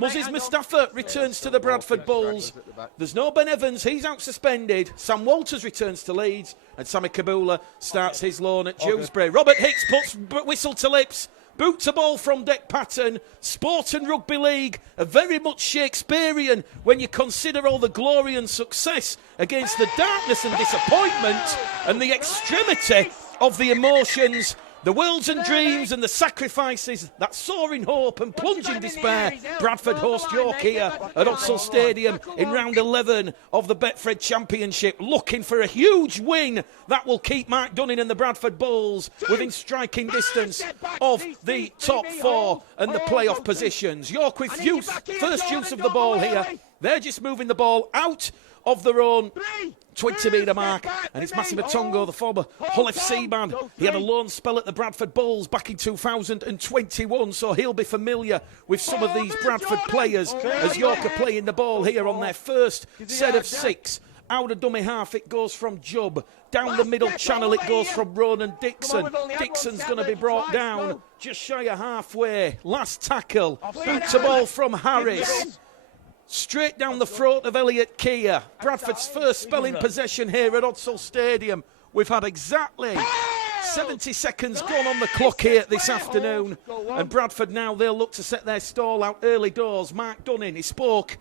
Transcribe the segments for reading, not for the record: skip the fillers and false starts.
Moses Mustafa returns to the Bradford Bulls. There's no Ben Evans, he's out suspended. Sam Walters returns to Leeds, and Sammy Kabula starts his loan at Dewsbury. Robert Hicks puts whistle to lips. Boot to ball from Dick Patton. Sport and Rugby League are very much Shakespearean when you consider all the glory and success against the darkness and disappointment and the extremity of the emotions, the worlds and dreams and the sacrifices, that soaring hope and plunging despair. Bradford host York here at Odsal Stadium in round 11 of the Betfred Championship, looking for a huge win that will keep Mark Dunning and the Bradford Bulls within striking distance of the top four and the playoff positions. York with first use of the ball here. They're just moving the ball out of their own 20-metre mark, and it's Massimo Tongo, the former Hull FC man. He had a loan spell at the Bradford Bulls back in 2021, so he'll be familiar with some of these Bradford players as York are playing the ball here on their first set of 6. Out of dummy half, it goes from Jubb. Down the middle channel, it goes from Ronan Dixon. Dixon's going to be brought down just shy of halfway. Last tackle. Boot to ball from Harris. Straight down the throat of Elliot Keir. Bradford's first spell in possession here at Odsal Stadium. We've had exactly 70 seconds gone on the clock here this afternoon. And Bradford now, they'll look to set their stall out early doors. Mark Dunning, he spoke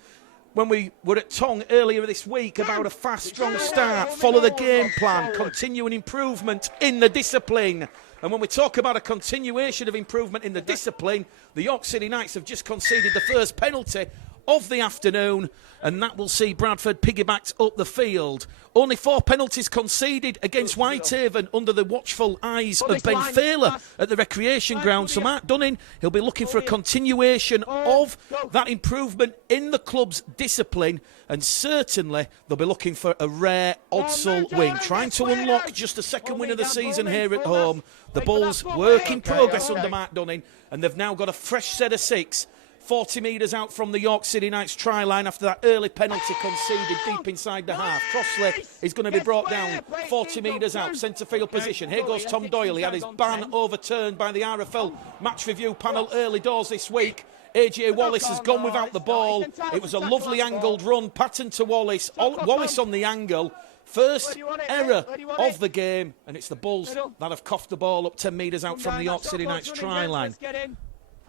when we were at Tong earlier this week about a fast, strong start, follow the game plan, continuing improvement in the discipline. And when we talk about a continuation of improvement in the discipline, the York City Knights have just conceded the first penalty of the afternoon, and that will see Bradford piggybacked up the field. Only 4 penalties conceded against Whitehaven under the watchful eyes of Ben Failer at the recreation ground. So Mark Dunning, he'll be looking for a continuation of that improvement in the club's discipline, and certainly they'll be looking for a rare Odsal win, trying to unlock just a second win of the season here at home. The Bulls work in progress under Mark Dunning, and they've now got a fresh set of 6. 40 metres out from the York City Knights try line after that early penalty conceded deep inside the half. Crossley is going to be brought down 40 metres out, centre field position. Here goes Tom Doyle. He had his ban overturned by the RFL match review panel early doors this week. AJ Wallace has gone without the ball. It was a lovely angled run, pattern to Wallace. Wallace on the angle. First error of the game, and it's the Bulls that have coughed the ball up 10 metres out from the York City Knights try line.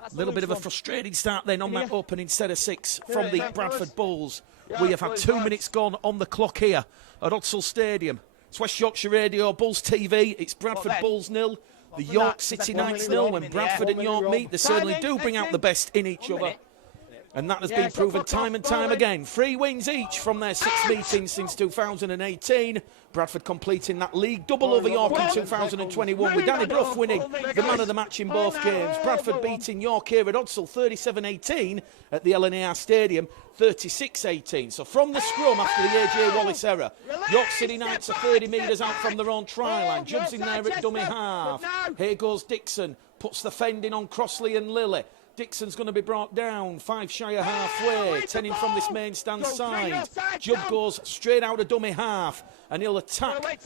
A little bit of a frustrating start then on that opening set of 6 from the Bradford Bulls. We have had 2 minutes gone on the clock here at Odsal Stadium. It's West Yorkshire Radio, Bulls TV. It's Bradford Bulls 0, the York City Knights 0. When Bradford and York meet, they certainly do bring out the best in each other. And that has been proven time and time again. 3 wins each from their 6 meetings since 2018. Bradford completing that league double over York in 2021 with Danny Brough winning the man of the match in both games. Bradford beating York here at Odsal 37-18 at the LNAR Stadium 36-18. So from the scrum after the AJ Wallace error, York City Knights are 30 metres out from their own try line. Jumps in there at dummy half. Here goes Dixon, puts the fending on Crossley and Lilly. Dixon's going to be brought down, 5 shy of halfway, 10 in from this main stand side. Judd goes straight out of dummy half, and he'll attack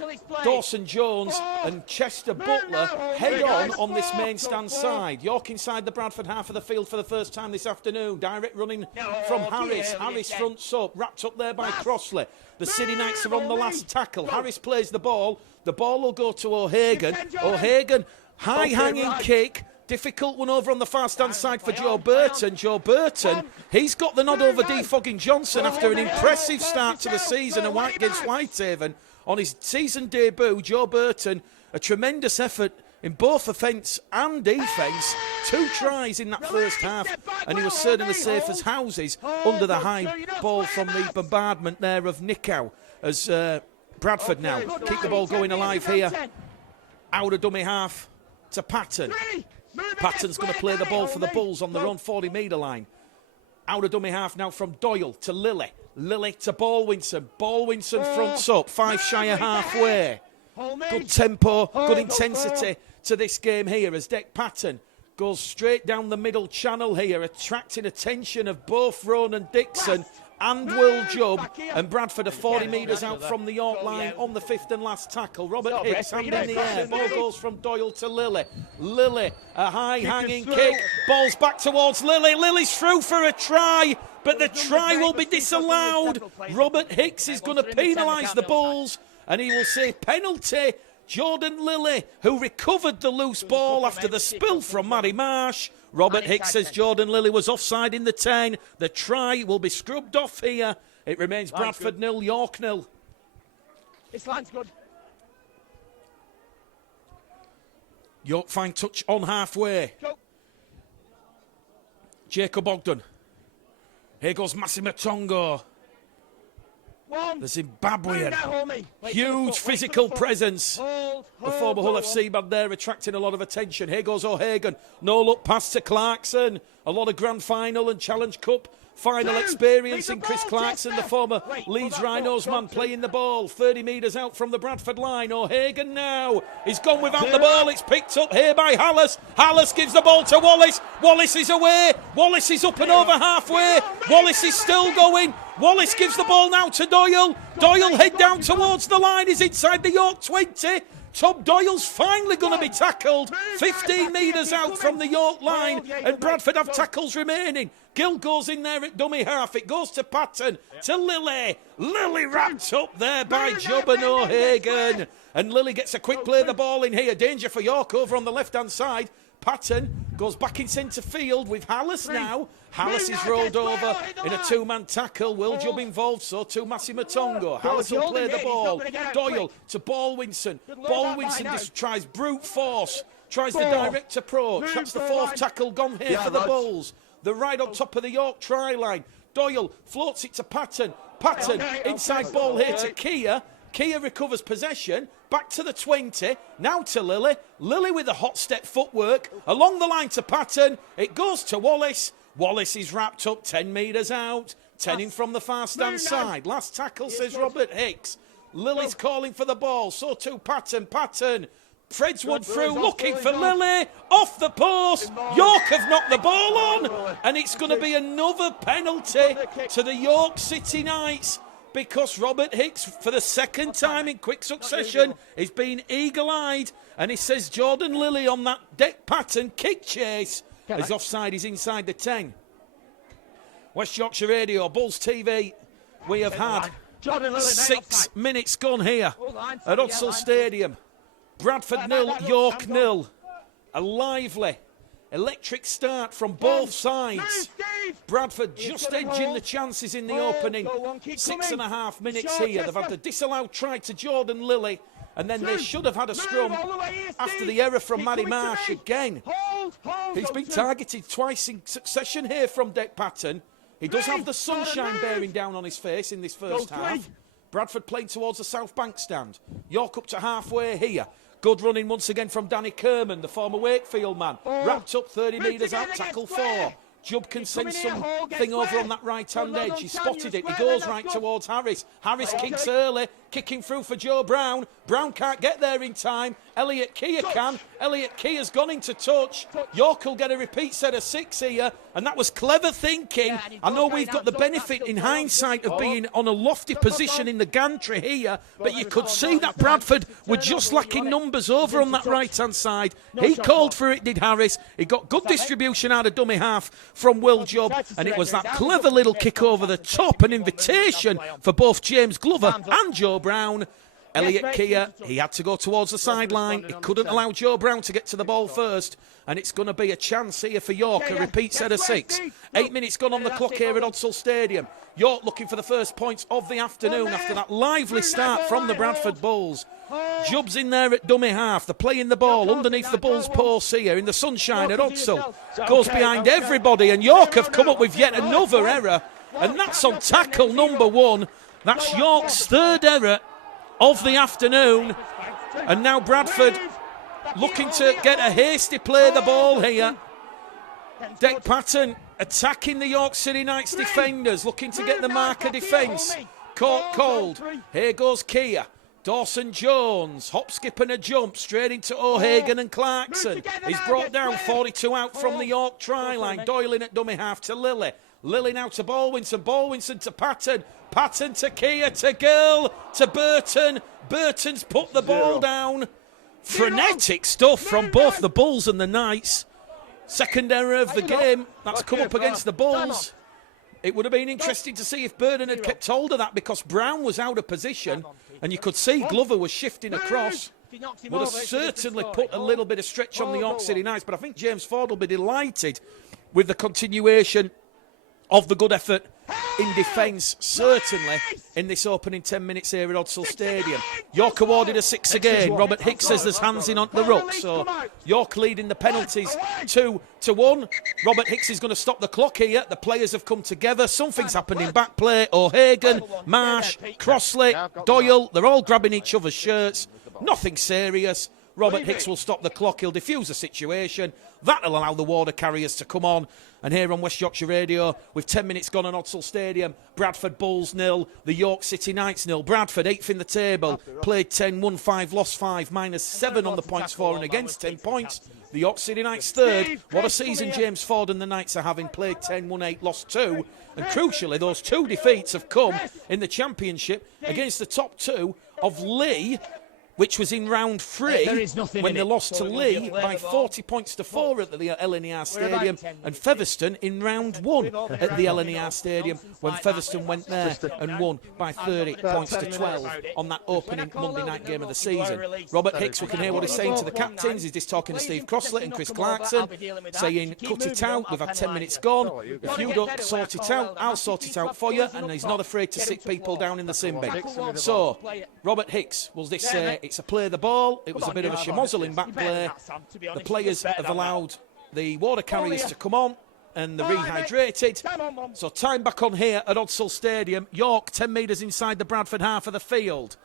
Dawson Jones and Chester Butler head on this main stand side. York inside the Bradford half of the field for the first time this afternoon. Direct running from Harris. Harris fronts up, wrapped up there by Crossley. The City Knights are on the last tackle. Harris plays the ball. The ball will go to O'Hagan. O'Hagan, high hanging kick. Difficult one over on the far stand side for Joe Burton. Joe Burton, he's got the nod over Defogging Johnson after an impressive start to the season against Whitehaven. On his season debut, Joe Burton, a tremendous effort in both offence and defence. 2 tries in that first half, and he was certainly safe as houses under the high ball from the bombardment there of Nicow. As Bradford now keep the ball going alive here. Out of dummy half to Patton. Patton's going to play the ball for the Bulls on their own 40-metre line. Out of dummy half now from Doyle to Lilly. Lilly to Baldwinson. Baldwinson fronts up, 5 shy of halfway. Good tempo, good intensity to this game here as Dick Patton goes straight down the middle channel here, attracting attention of both Ronan Dixon and Will Jubb, and Bradford are 40 metres out from the York line on the 5th and last tackle. Robert Hicks, hand in the air, ball goes from Doyle to Lilly. Lilly, a high hanging kick, ball's back towards Lilly. Lily's through for a try, but the try will be disallowed. Robert Hicks is going to penalise the Bulls, and he will say penalty. Jordan Lilly, who recovered the loose ball after the spill from Matty Marsh. Robert Hicks says Jordan Lilly was offside in the 10. The try will be scrubbed off here. It remains Bradford 0, York 0. This line's good. York fine touch on halfway. Go. Jacob Ogden. Here goes Massimo Tongo. The Zimbabwean. Huge physical presence. The former Hull FC man there attracting a lot of attention. Here goes O'Hagan. No look pass to Clarkson. A lot of Grand Final and Challenge Cup final experience in Chris Clarkson, the former Leeds Rhinos man, playing the ball 30 metres out from the Bradford line. O'Hagan now. He's gone without the ball. It's picked up here by Hallis. Hallis gives the ball to Wallace. Wallace is away. Wallace is up and over halfway. Wallace is still going. Wallace gives the ball now to Doyle. Doyle head down towards the line. He's inside the York 20. Tom Doyle's finally going to be tackled 15 metres out from the York line, and Bradford have tackles remaining. Gill goes in there at dummy half. It goes to Patton, to Lilly. Lilly wrapped up there by Jubb and O'Hagan. And Lilly gets a quick play of the ball in here. Danger for York over on the left-hand side. Patton goes back in centre field with Hallis now. Hallis is rolled over in a two-man tackle. Will Jubb involved, so too Massimo Tongo. Hallis will play the ball. Doyle to Baldwinson. Baldwinson tries brute force, tries the direct approach. That's the fourth tackle gone here for the Bulls. They're right on top of the York try line. Doyle floats it to Patton. Patton, inside ball here to Kia. Kia recovers possession, back to the 20, now to Lilly. Lilly with the hot step footwork, along the line to Patton. It goes to Wallace. Wallace is wrapped up 10 metres out, 10 in from the far stand side. Last tackle, says Robert Hicks. Lilly's calling for the ball, so too Patton. Patton. Fredswood through, looking for Lilly, off the post. York have knocked the ball on, and it's going to be another penalty to the York City Knights, because Robert Hicks, for the second time in quick succession, is being eagle-eyed, and he says Jordan Lilly on that deck pattern kick chase is offside. He's inside the 10. West Yorkshire Radio, Bulls TV, we have had 6 minutes gone here at Odsall Stadium. Bradford 0, York 0. A lively, electric start from both sides. Bradford just edging the chances in the opening 6.5 minutes here. They've had the disallowed try to Jordan Lilly, and then they should have had a scrum after the error from Matty Marsh again. He's been targeted twice in succession here from Deck Patton. He does have the sunshine bearing down on his face in this first half. Bradford playing towards the South Bank stand. York up to halfway here. Good running once again from Danny Kerman, the former Wakefield man. Wrapped up 30 metres out, tackle 4. Jubb can send something over on that right-hand edge. He spotted it. He goes right towards Harris. Harris kicks early, kicking through for Joe Brown. Brown can't get there in time. Elliot Keir can. Elliot Keir's gone into touch. York will get a repeat set of 6 here, and that was clever thinking. I know we've got the benefit in hindsight of being on a lofty position in the gantry here, but you could see that Bradford were just lacking numbers over on that right-hand side. He called for it, did Harris. He got good distribution out of dummy half from Will Jubb, and it was that clever little kick over the top, an invitation for both James Glover and Joe Brown. Elliot Keir, he had to go towards the sideline. He couldn't allow Joe Brown to get to the ball first, and it's going to be a chance here for York, a repeat set of 6. 8 minutes gone on the clock here at Odsall Stadium. York looking for the first points of the afternoon after that lively start from the Bradford Bulls. Jubb's in there at dummy half. They're playing the ball underneath the Bulls' post here in the sunshine at Odsall. Goes behind everybody, and York have come up with yet another error, and that's on tackle number 1. That's York's third error of the afternoon, and now Bradford looking to get a hasty play of the ball here. Deck Patton attacking the York City Knights defenders, looking to get the marker defence. Caught cold. Here goes Keir. Dawson Jones, hop, skip and a jump straight into O'Hagan and Clarkson. He's brought down 42 out from the York try line. Doyle in at dummy half to Lilly. Lily now to Baldwinson. Baldwinson to Patton. Patton to Kia to Gill to Burton. Burton's put the ball down. Frenetic stuff from both the Bulls and the Knights. Second error of the game. That's come up against the Bulls. It would have been interesting to see if Burton had kept hold of that, because Brown was out of position and you could see Glover was shifting across. Would have certainly put a little bit of stretch on the York City Knights, but I think James Ford will be delighted with the continuation of the good effort in defence, certainly in this opening 10 minutes here at Odsal Stadium. York awarded a 6 again. Robert Hicks says there's hands in on the ruck, so York leading the penalties 2-1. Robert Hicks is going to stop the clock here. The players have come together. Something's happened in back play. O'Hagan, Marsh, Crossley, Doyle, they're all grabbing each other's shirts. Nothing serious. Robert Hicks will stop the clock. He'll defuse the situation. That'll allow the water carriers to come on. And here on West Yorkshire Radio, with 10 minutes gone on Odsal Stadium, Bradford Bulls 0, the York City Knights 0. Bradford 8th in the table, played 10, won 5, lost 5, -7 on the points for and against, 10 points. The York City Knights 3rd. What a season James Ford and the Knights are having, played 10, won 8, lost 2. And crucially, those 2 defeats have come in the championship against the top 2 of Lee, which was in round 3 when they lost to Lee by 40 points to 4 at the LNER Stadium, and Featherstone in round 1 at the LNER Stadium when Featherstone went there and won by 30 points to 12 on that opening Monday night game of the season. Robert Hicks, we can hear what he's saying to the captains. He's just talking to Steve Crossley and Chris Clarkson, saying, cut it out, we've had 10 minutes gone. If you don't sort it out, I'll sort it out for you. And he's not afraid to sit people down in the sin bin. So, Robert Hicks, will this say, it's a play the ball. It was a bit of a schmozzle in back play. The players have allowed the water carriers to come on, and they're rehydrated. So time back on here at Odsal Stadium. York 10 metres inside the Bradford half of the field.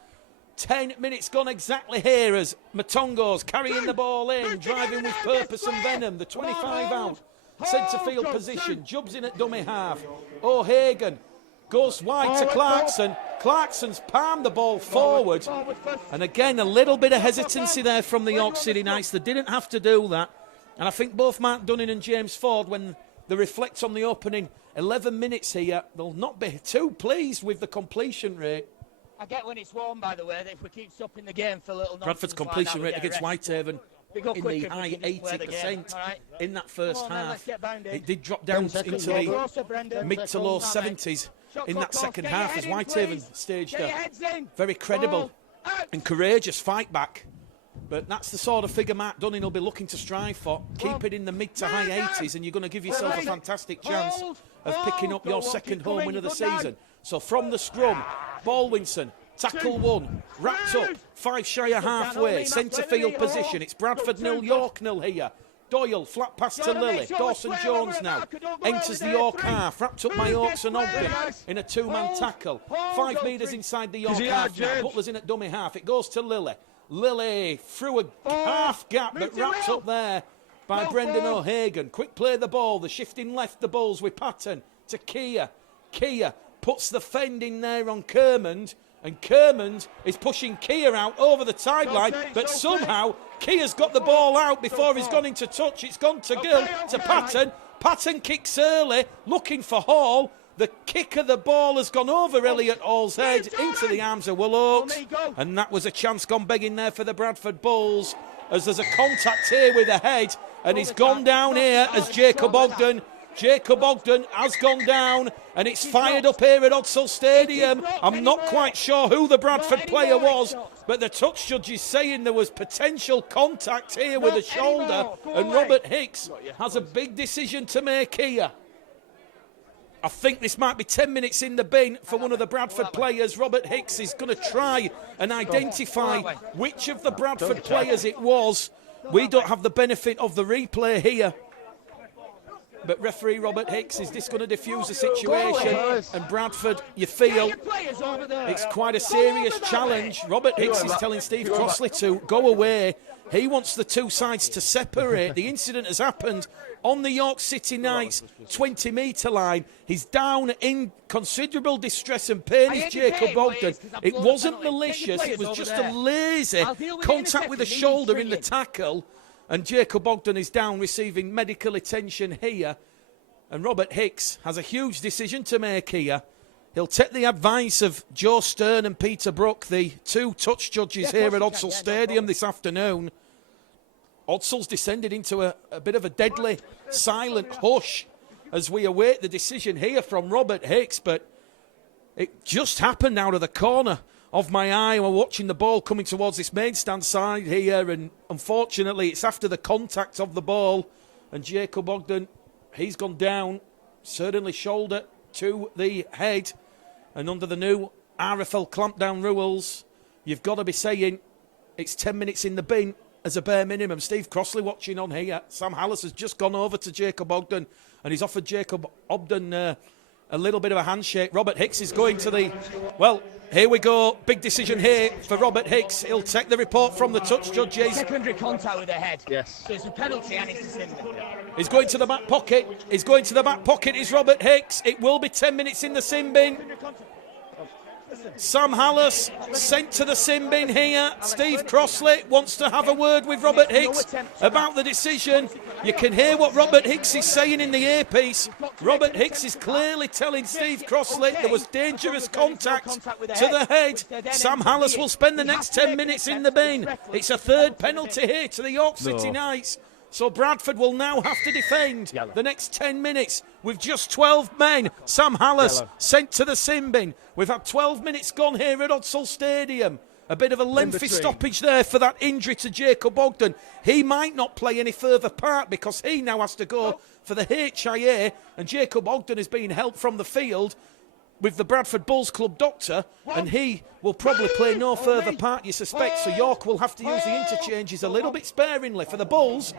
10 minutes gone exactly here as Matongo's carrying the ball in, driving with purpose and venom. The 25 out, centre field position. Jubbs in at dummy half. O'Hagan goes wide to Clarkson. Clarkson's palmed the ball forward. And again, a little bit of hesitancy there from the York City Knights. They didn't have to do that. And I think both Mark Dunning and James Ford, when they reflect on the opening 11 minutes here, they'll not be too pleased with the completion rate. I get when it's warm, by the way, that if we keep stopping the game for a little Bradford's completion rate against Whitehaven in the high 80% in that first half. It did drop down into the mid to low 70s in that second half as Whitehaven staged a very credible and courageous fight back. But that's the sort of figure Mark Dunning will be looking to strive for. Keep it in the mid to high 80s and you're going to give yourself a fantastic chance of picking up your second home win of the season. So from the scrum, Baldwinson, tackle 1, wrapped up, 5 shy of halfway, centre field position. It's Bradford 0, York 0 here. Doyle, flat pass to Lily. Dawson-Jones now enters the York half, wrapped up by Oaks and Ogden in a 2-man tackle. 5 metres inside the York half now. Butler's in at dummy half. It goes to Lily. Lily through a half gap, but wrapped up there by Brendan O'Hagan. Quick play the ball. The shifting left the Bulls with Patton to Kia. Kia puts the fend in there on Kermond. And Kermond is pushing Kia out over the sideline, but somehow Kia's got the ball out before he's gone into touch. It's gone to Gill, to Patton. Patton kicks early, looking for Hall. The kick of the ball has gone over Elliot Hall's head into the arms of Will Oakes. And that was a chance gone begging there for the Bradford Bulls, as there's a contact here with the head. And he's gone down here as Jacob Ogden. Jacob Ogden has gone down, and it's fired up here at Odsal Stadium. I'm not quite sure who the Bradford player was, but the touch judge is saying there was potential contact here with the shoulder, and Robert Hicks has a big decision to make here. I think this might be 10 minutes in the bin for one of the Bradford players. Robert Hicks is going to try and identify which of the Bradford players it was. We don't have the benefit of the replay here. But referee Robert Hicks, is this going to defuse the situation? And Bradford, you feel it's quite a serious challenge. Robert Hicks is telling Steve Crossley to go away. He wants the two sides to separate. The incident has happened on the York City Knights 20-metre line. He's down in considerable distress and pain, is Jacob Ogden. It wasn't malicious, it was just a lazy contact with the shoulder in the tackle. And Jacob Ogden is down receiving medical attention here. And Robert Hicks has a huge decision to make here. He'll take the advice of Joe Stern and Peter Brook, the two touch judges here at Odsal Stadium this afternoon. Odsal's descended into a bit of a deadly silent hush as we await the decision here from Robert Hicks, but it just happened out of the corner of my eye. We're watching the ball coming towards this main stand side here, and unfortunately it's after the contact of the ball, and Jacob Ogden, he's gone down, certainly shoulder to the head, and under the new RFL clampdown rules, you've got to be saying it's 10 minutes in the bin as a bare minimum. Steve Crossley watching on here. Sam Hallis has just gone over to Jacob Ogden, and he's offered Jacob Ogden a little bit of a handshake. Robert Hicks is going to the... Well, here we go. Big decision here for Robert Hicks. He'll take the report from the touch judges. Secondary contact with the head. Yes. So it's a penalty and it's a sin. He's going to the back pocket. He's going to the back pocket is Robert Hicks. It will be 10 minutes in the sin bin. Sam Hallis sent to the sin bin here. Steve Crossley wants to have a word with Robert Hicks about the decision. You can hear what Robert Hicks is saying in the earpiece. Robert Hicks is clearly telling Steve Crossley there was dangerous contact to the head. Sam Hallis will spend the next 10 minutes in the bin. It's a third penalty here to the York City Knights. So Bradford will now have to defend the next 10 minutes with just 12 men. Sam Hallis sent to the sin bin. We've had 12 minutes gone here at Odsal Stadium. A bit of a lengthy stoppage there for that injury to Jacob Ogden. He might not play any further part because he now has to go for the HIA, and Jacob Ogden is being helped from the field with the Bradford Bulls club doctor, and he will probably play no further part, you suspect, so York will have to use the interchanges a little bit sparingly. For the Bulls,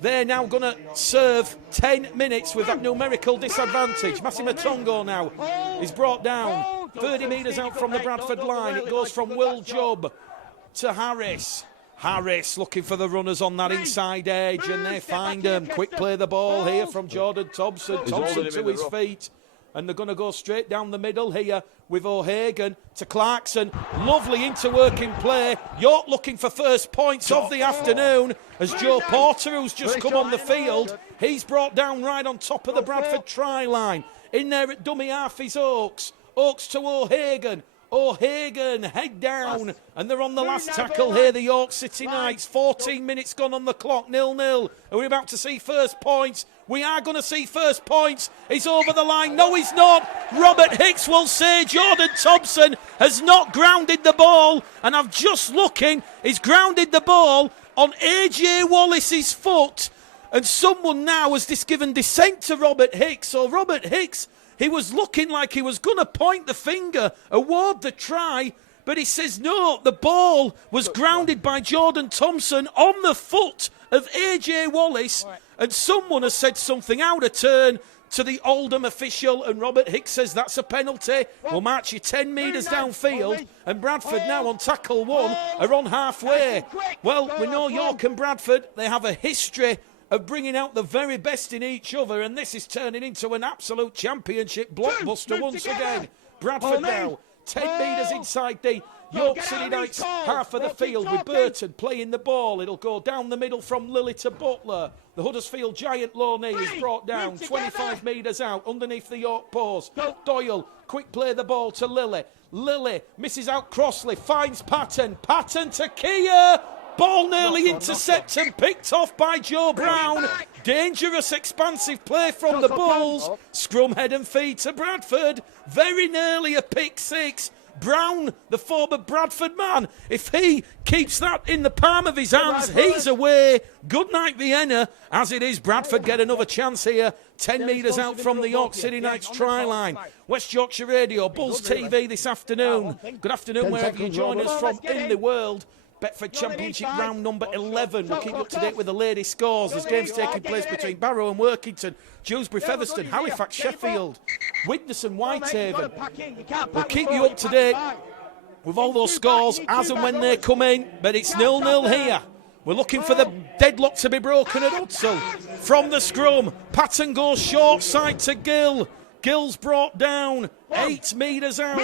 they're now going to serve 10 minutes with that numerical disadvantage. Massimo Tongo now is brought down 30 metres out from the Bradford line. It goes from Will Jubb to Harris. Harris looking for the runners on that inside edge, and they find him. Quick play the ball here from Jordan Thompson. Thompson to his feet. And they're going to go straight down the middle here with O'Hagan to Clarkson. Lovely interworking play. York looking for first points of the afternoon as Joe Porter, who's just come on the field, he's brought down right on top of the Bradford try line. In there at dummy half is Oakes. Oakes to O'Hagan. O'Hagan head down, and they're on the last tackle here, the York City Knights. 14 minutes gone on the clock, 0-0. Are we about to see first points? We are going to see first points. He's over the line. No, he's not. Robert Hicks will say Jordan Thompson has not grounded the ball, and I'm just looking. He's grounded the ball on AJ Wallace's foot, and someone now has given dissent to Robert Hicks. So Robert Hicks, he was looking like he was going to point the finger, award the try, but he says no, the ball was grounded by Jordan Thompson on the foot of AJ Wallace, and someone has said something out of turn to the Oldham official, and Robert Hicks says that's a penalty. We'll march you 10 metres downfield, and Bradford now on tackle one are on halfway. Well, we know York and Bradford, they have a history of bringing out the very best in each other, and this is turning into an absolute championship blockbuster once again. Bradford now 10 metres inside the York City Knights half of the field with Burton playing the ball. It'll go down the middle from Lilly to Butler. The Huddersfield giant low knee is brought down 25 metres out underneath the York post. Doyle, quick play the ball to Lilly. Lilly misses out Crossley, finds Patton. Patton to Kia. Ball nearly intercepted, picked off by Joe Brown. Dangerous, expansive play from the Bulls. Scrum head and feet to Bradford. Very nearly a pick six. Brown, the former Bradford man, if he keeps that in the palm of his hands, he's away. Good night, Vienna. As it is, Bradford get another chance here. 10 metres out from the York City Knights try line. West Yorkshire Radio, Bulls TV this afternoon. Good afternoon, wherever you join us from in the world. Bedford Championship round number 11. We'll keep you up to date with the ladies' scores. There's games taking place between Barrow and Workington, Dewsbury, Featherstone, Halifax, Sheffield, Widnes and Whitehaven. We'll keep you up to date with all those scores as and when they come in, but it's 0-0 here. We're looking for the deadlock to be broken at Odsal. From the scrum, Patton goes short side to Gill. Gill's brought down 8 metres out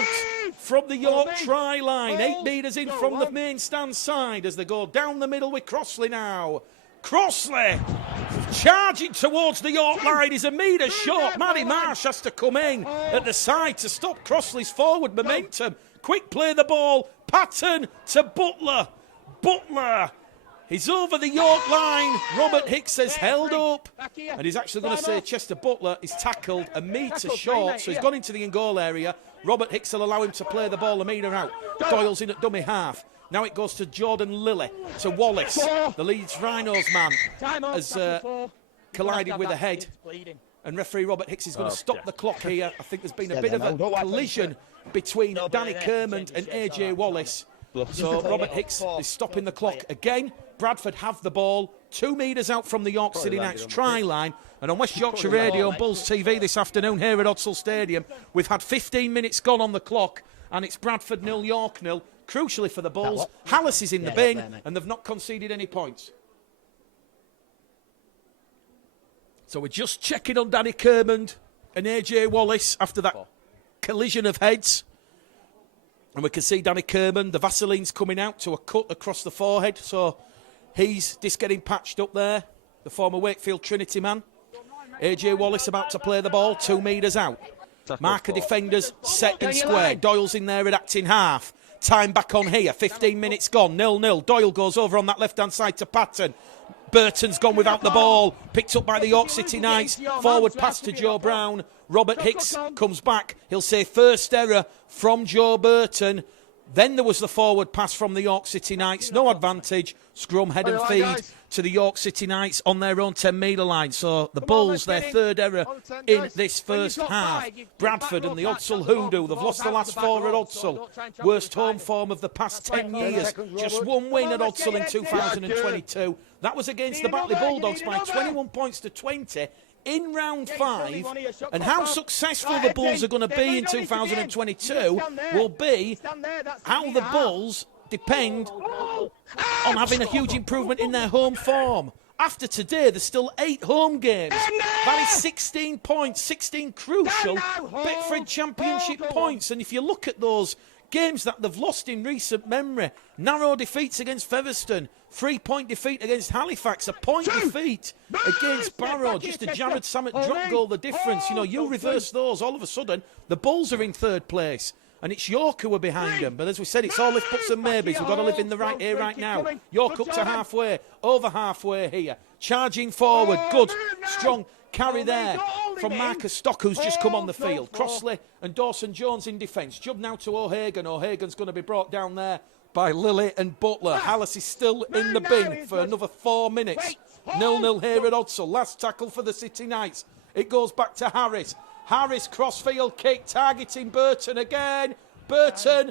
from the York try line. 8 metres in from the main stand side as they go down the middle with Crossley now. Crossley charging towards the York line is a metre short. Matty Marsh has to come in at the side to stop Crossley's forward momentum. Quick play the ball. Patton to Butler. Butler. He's over the York line. Robert Hicks has held up. And he's actually going to say Chester Butler is tackled a metre short. So he's gone into the in-goal area. Robert Hicks will allow him to play the ball a metre out. Doyle's in at dummy half. Now it goes to Jordan Lilly, to Wallace. The Leeds Rhinos man has collided with a head. And referee Robert Hicks is going to stop the clock here. I think there's been a bit of a collision between Danny Kermond and AJ Wallace. So Robert Hicks is stopping the clock again. Bradford have the ball 2 metres out from the York City Knights try line. And on West Yorkshire Radio and Bulls TV this afternoon here at Odsal Stadium, we've had 15 minutes gone on the clock, and it's Bradford 0, York 0. Crucially for the Bulls, Hallis is in the bin, and they've not conceded any points. So we're just checking on Danny Kermond and AJ Wallace after that collision of heads. And we can see Danny Kermond, the Vaseline's coming out to a cut across the forehead. So he's just getting patched up there, the former Wakefield Trinity man. AJ Wallace about to play the ball, 2 metres out. Marker defenders set and square. Doyle's in there at acting half. Time back on here, 15 minutes gone, 0-0. Doyle goes over on that left-hand side to Patton. Burton's gone without the ball, picked up by the York City Knights. Forward pass to Joe Brown. Robert Hicks comes back. He'll say first error from Joe Burton. Then there was the forward pass from the York City Knights. No advantage. Scrum, head and feed to the York City Knights on their own 10-metre line. So the Bulls, their third error in this first half. Bradford and the Odsal Hoodoo, they've lost the last 4 at Odsal. Worst home form of the past 10 years. Just 1 win at Odsal in 2022. That was against the Batley Bulldogs by 21 points to 20. In round 5, and how successful the Bulls are going to be in 2022 will be how the Bulls depend on having a huge improvement in their home form. After today, there's still 8 home games. That is 16 points, 16 crucial Betfred Championship points. And if you look at those games that they've lost in recent memory, narrow defeats against Featherstone, 3-point defeat against Halifax, a point defeat against Barrow, just a Jared Samet drop goal, the difference. You know, you reverse those, all of a sudden, the Bulls are in 3rd place. And it's York who are behind them. But as we said, it's all if buts and maybes. We've got to live in the right here, right now. York up to halfway, over halfway here. Charging forward, good, strong carry there from Marcus Stock, who's just come on the field. Crossley and Dawson Jones in defence. Jub now to O'Hagan. O'Hagan's going to be brought down there by Lilly and Butler. Hallis is still in the bin for another 4 minutes. 0-0 here at Odsal. Last tackle for the City Knights. It goes back to Harris. Harris crossfield kick targeting Burton again. Burton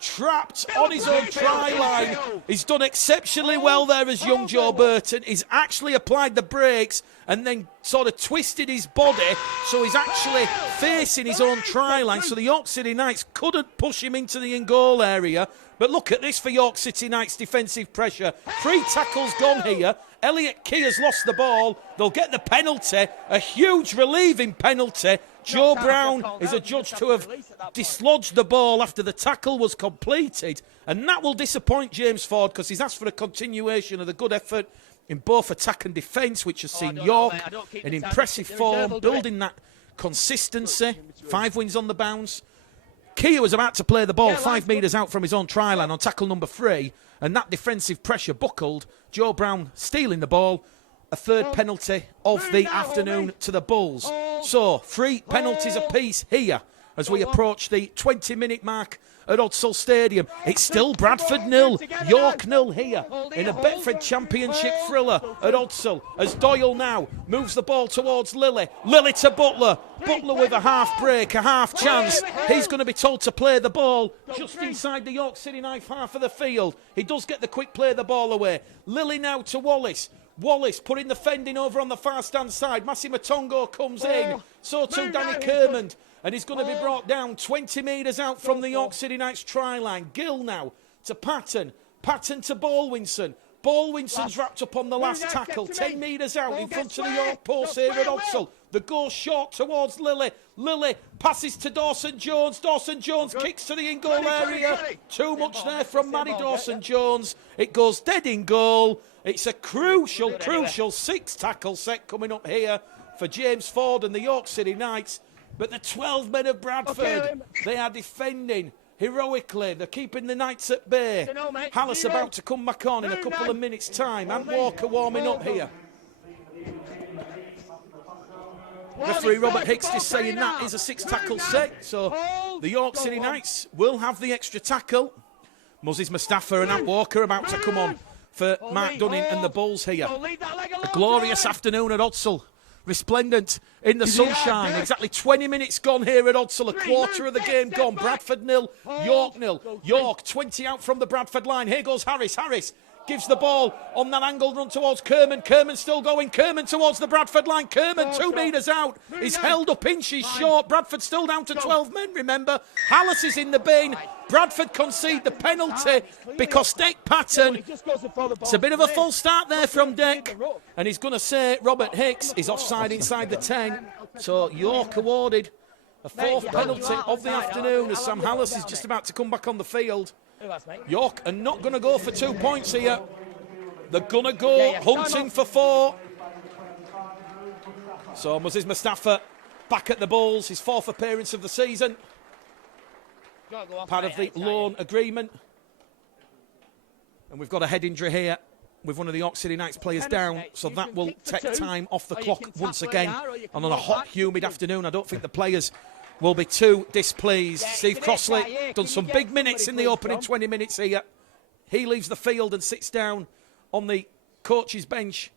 trapped on his own try line. He's done exceptionally well there as young Joe Burton. He's actually applied the brakes and then sort of twisted his body, so he's actually facing his own try line. So the York City Knights couldn't push him into the in-goal area. But look at this for York City Knights defensive pressure. 3 tackles gone here. Elliot Key has lost the ball. They'll get the penalty, a huge relieving penalty. Joe Brown is adjudged to have dislodged the ball after the tackle was completed. And that will disappoint James Ford because he's asked for a continuation of the good effort in both attack and defence, which has seen York in impressive form, building that consistency. 5 wins on the bounce. Kia was about to play the ball 5 metres out from his own try line on tackle number 3, and that defensive pressure buckled. Joe Brown stealing the ball. A 3rd penalty of the afternoon to the Bulls. So 3 penalties apiece here as we approach the 20-minute mark at Odsal Stadium. It's still Bradford 0, York 0 here in a Betfred Championship thriller at Odsal as Doyle now moves the ball towards Lilly. Lilly to Butler. Butler with a half break, a half chance. He's going to be told to play the ball just inside the York City Knife half of the field. He does get the quick play the ball away. Lilly now to Wallace. Wallace putting the fending over on the far-stand side. Massimo Tongo comes in. So too Danny Kermond. And he's going to be brought down 20 metres out from the York City Knights try line. Gill now to Patton. Patton to Baldwinson. Baldwinson's wrapped up on the last tackle. 10 metres out in front of the York post here at Odsal. The goal short towards Lilly. Lilly passes to Dawson Jones. Dawson Jones kicks to the in-goal area. Too much there from Matty Dawson Jones. It goes dead in goal. It's a crucial 6 tackle set coming up here for James Ford and the York City Knights. But the 12 men of Bradford, they are defending heroically. They're keeping the Knights at bay. Hallis about to come back on in a couple of minutes' time. And Walker warming up here. Referee Robert Hicks is saying that is a 6 tackle set. So the York City Knights will have the extra tackle. Moses Mustafa and Ant Walker about to come on for Mark Dunning and the Bulls here. A glorious afternoon at Odsal. Resplendent in the sunshine. Exactly 20 minutes gone here at Odsal. A quarter of the game gone. Bradford 0, York 0. York 20 out from the Bradford line. Here goes Harris. Harris gives the ball on that angled run towards Kerman. Kerman still going. Kerman towards the Bradford line. Kerman 2 metres out. He's held up inches short. Bradford still down to 12 men, remember. Hallis is in the bin. Bradford concede the penalty because Dick Patton, it's a bit of a false start there from Dick, and he's going to say Robert Hicks is offside inside the 10. So York awarded a 4th penalty of the afternoon as Sam Hallis is just about to come back on the field. York are not going to go for 2 points here. They're going to go hunting for 4. So Moses Mustafa back at the Bulls, his 4th appearance of the season. Part of the loan agreement. And we've got a head injury here with one of the York City Knights players down, so that will take time off the clock once again. And on a hot, humid afternoon, I don't think the players will be too displeased. Steve Crossley done some big minutes in the opening 20 minutes here. He leaves the field and sits down on the coach's bench.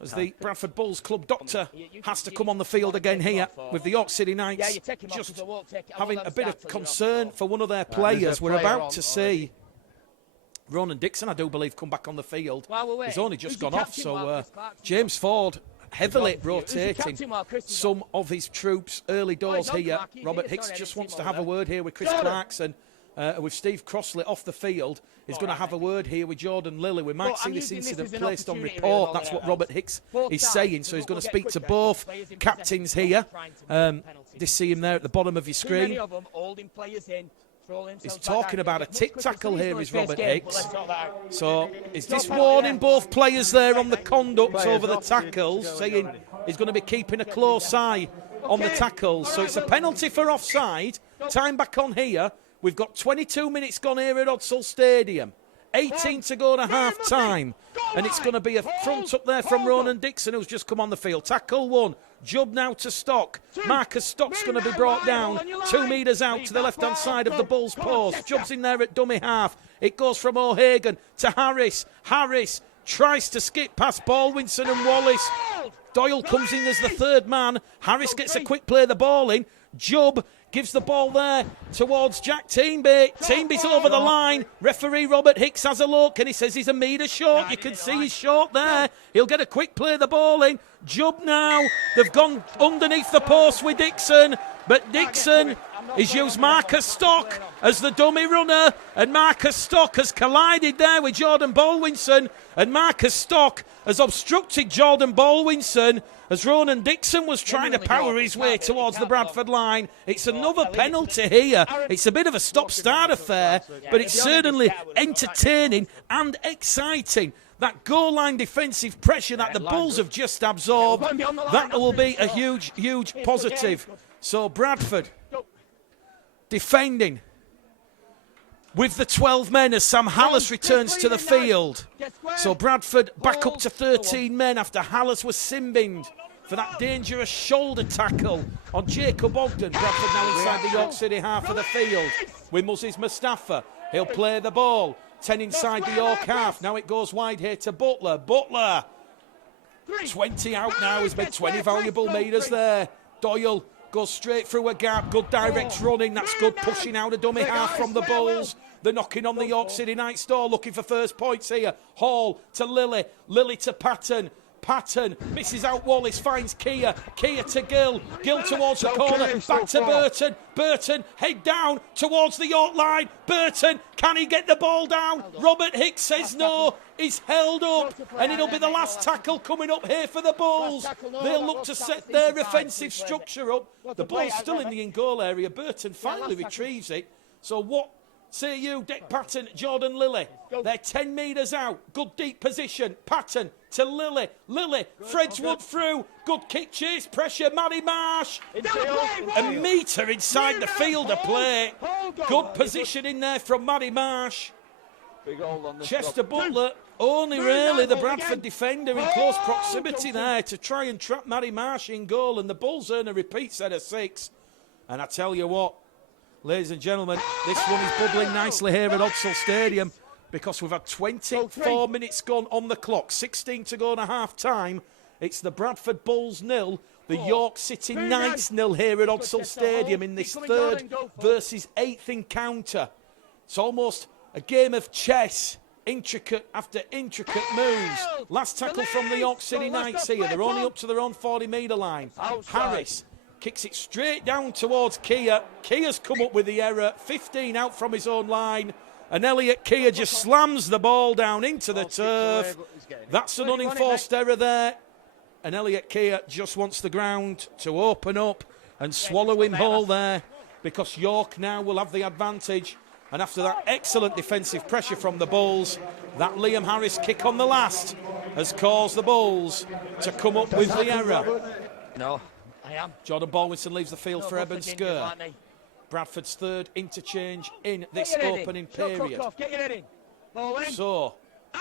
As the Bradford Bulls club doctor has to come on the field again here with the York City Knights just having a bit of concern for one of their players. We're about to see Ronan Dixon, I do believe, come back on the field. He's only just gone off, so James Ford heavily rotating some of his troops early doors here. Robert Hicks just wants to have a word here with Chris Clarkson. With Steve Crossley off the field, he's going to have a word here with Jordan Lilly. We might see this incident placed on report. That's what Robert Hicks is saying. So he's going to speak to both captains here. Just see him there at the bottom of your screen. He's talking about a tick tackle here, is Robert Hicks. So is this warning both players there on the conduct over the tackles, saying he's going to be keeping a close eye on the tackles. So it's a penalty for offside. Time back on here. We've got 22 minutes gone here at Odsal Stadium. 18 to go to half-time. And it's going to be a front up there from Ronan Dixon, who's just come on the field. Tackle 1. Jubb now to Stock. Marcus Stock's going to be brought down 2 metres out to the left-hand side of the Bulls' post. Jubb's in there at dummy half. It goes from O'Hagan to Harris. Harris tries to skip past Baldwinson and Wallace. Doyle comes in as the 3rd man. Harris gets a quick play the ball in. Jubb gives the ball there towards Jack Teamby. Teamby's over the line. Referee Robert Hicks has a look and he says he's a metre short. You can see he's short there. He'll get a quick play the ball in. Jubb now. They've gone underneath the post with Dixon. But Dixon has used Marcus Stock as the dummy runner. And Marcus Stock has collided there with Jordan Baldwinson. And Marcus Stock has obstructed Jordan Baldwinson as Ronan Dixon was trying to power his way towards the Bradford line. It's another penalty here. It's a bit of a stop-start affair, but it's certainly entertaining and exciting. That goal line defensive pressure that the Bulls have just absorbed, that will be a huge, huge positive. So Bradford defending with the 12 men as Sam Hallis returns to the field. So Bradford back up to 13 men after Hallis was sin-binned for that dangerous shoulder tackle on Jacob Ogden. Bradford now inside the York City half of the field with Moses Mustafa. He'll play the ball. 10 inside the York half. Now it goes wide here to Butler. Butler, 20 out now. He's made 20 valuable metres there. Doyle goes straight through a gap. Good direct running. That's good pushing out a dummy half from the Bulls. They're knocking on the York City Knights door, looking for first points here. Hall to Lilly. Lilly to Patton. Patton misses out Wallace, finds Kia. Kia to Gill. Gill towards the corner. Back to Burton. Burton head down towards the York line. Burton, can he get the ball down? Robert Hicks says no. He's held up. And it'll be the last tackle coming up here for the Bulls. They'll look to set their offensive structure up. The ball's still in the in-goal area. Burton finally retrieves it. So what Say you, Dick Patton, Jordan Lilly. They're 10 metres out. Good deep position. Patton to Lilly. Lilly, Fredgewood through. Good kick, chase, pressure. Matty Marsh. A metre inside the field of play. Good position in there from Matty Marsh. Chester Butler, only really the Bradford defender in close proximity there to try and trap Matty Marsh in goal. And the Bulls earn a repeat set of 6. And I tell you what, ladies and gentlemen, this one is bubbling nicely here at Odsal Stadium because we've had 24 minutes gone on the clock, 16 to go and a half time. It's the Bradford Bulls 0, the York City Knights 0 here at Odsal Stadium in this 3rd versus 8th encounter. It's almost a game of chess, intricate after intricate moves. Last tackle from the York City Knights here. They're only up to their own 40-metre line. Harris kicks it straight down towards Kia. Kia's come up with the error. 15 out from his own line. And Elliot Kia just slams the ball down into the turf. That's an unenforced error there. And Elliot Kia just wants the ground to open up and swallow him whole there because York now will have the advantage. And after that excellent defensive pressure from the Bulls, that Liam Harris kick on the last has caused the Bulls to come up with the error. No. I am. Jordan Baldwinson leaves the field for Eben Skur. Bradford's 3rd interchange in this opening period. So,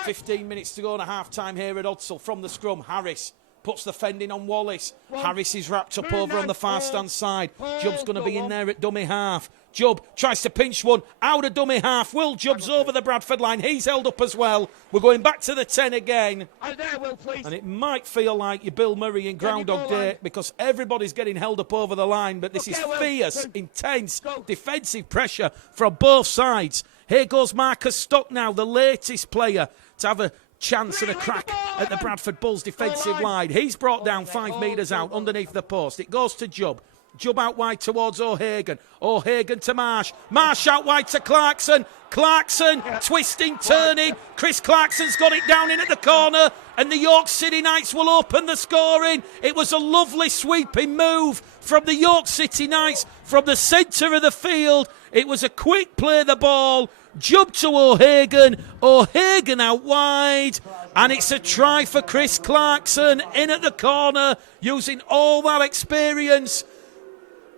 15 minutes to go and a half-time here at Odsal from the scrum. Harris puts the fending on Wallace. Harris is wrapped up over on the far stand side. Jubb's going to be in there at dummy half. Jubb tries to pinch one out of dummy half. Will Jubb's over the Bradford line. He's held up as well. We're going back to the 10 again. And it might feel like you're Bill Murray in Groundhog Day because everybody's getting held up over the line. But this is fierce, intense defensive pressure from both sides. Here goes Marcus Stocknow, the latest player to have a chance and a crack at the Bradford Bulls defensive line. He's brought down 5 metres out underneath the post. It goes to Jubb. Jubb out wide towards O'Hagan. O'Hagan to Marsh. Marsh out wide to Clarkson. Clarkson twisting, turning. Chris Clarkson's got it down in at the corner. And the York City Knights will open the scoring. It was a lovely sweeping move from the York City Knights from the centre of the field. It was a quick play the ball. Jubb to O'Hagan. O'Hagan out wide. And it's a try for Chris Clarkson in at the corner using all that experience.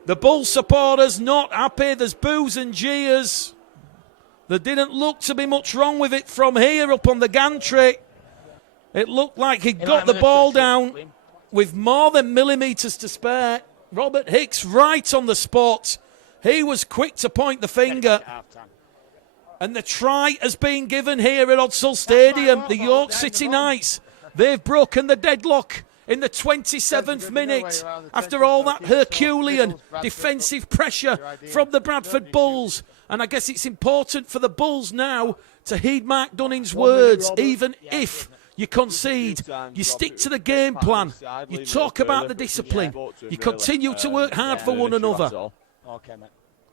The Bull supporters not happy. There's boos and jeers. There didn't look to be much wrong with it from here up on the gantry. It looked like he'd got the ball down with more than millimetres to spare. Robert Hicks right on the spot. He was quick to point the finger. And the try has been given here at Odsal Stadium. The York City Knights, they've broken the deadlock in the 27th minute after all that Herculean defensive pressure from the Bradford Bulls. And I guess it's important for the Bulls now to heed Mark Dunning's words. Even if you concede, you stick to the game plan, you talk about the discipline, you continue to work hard for one another.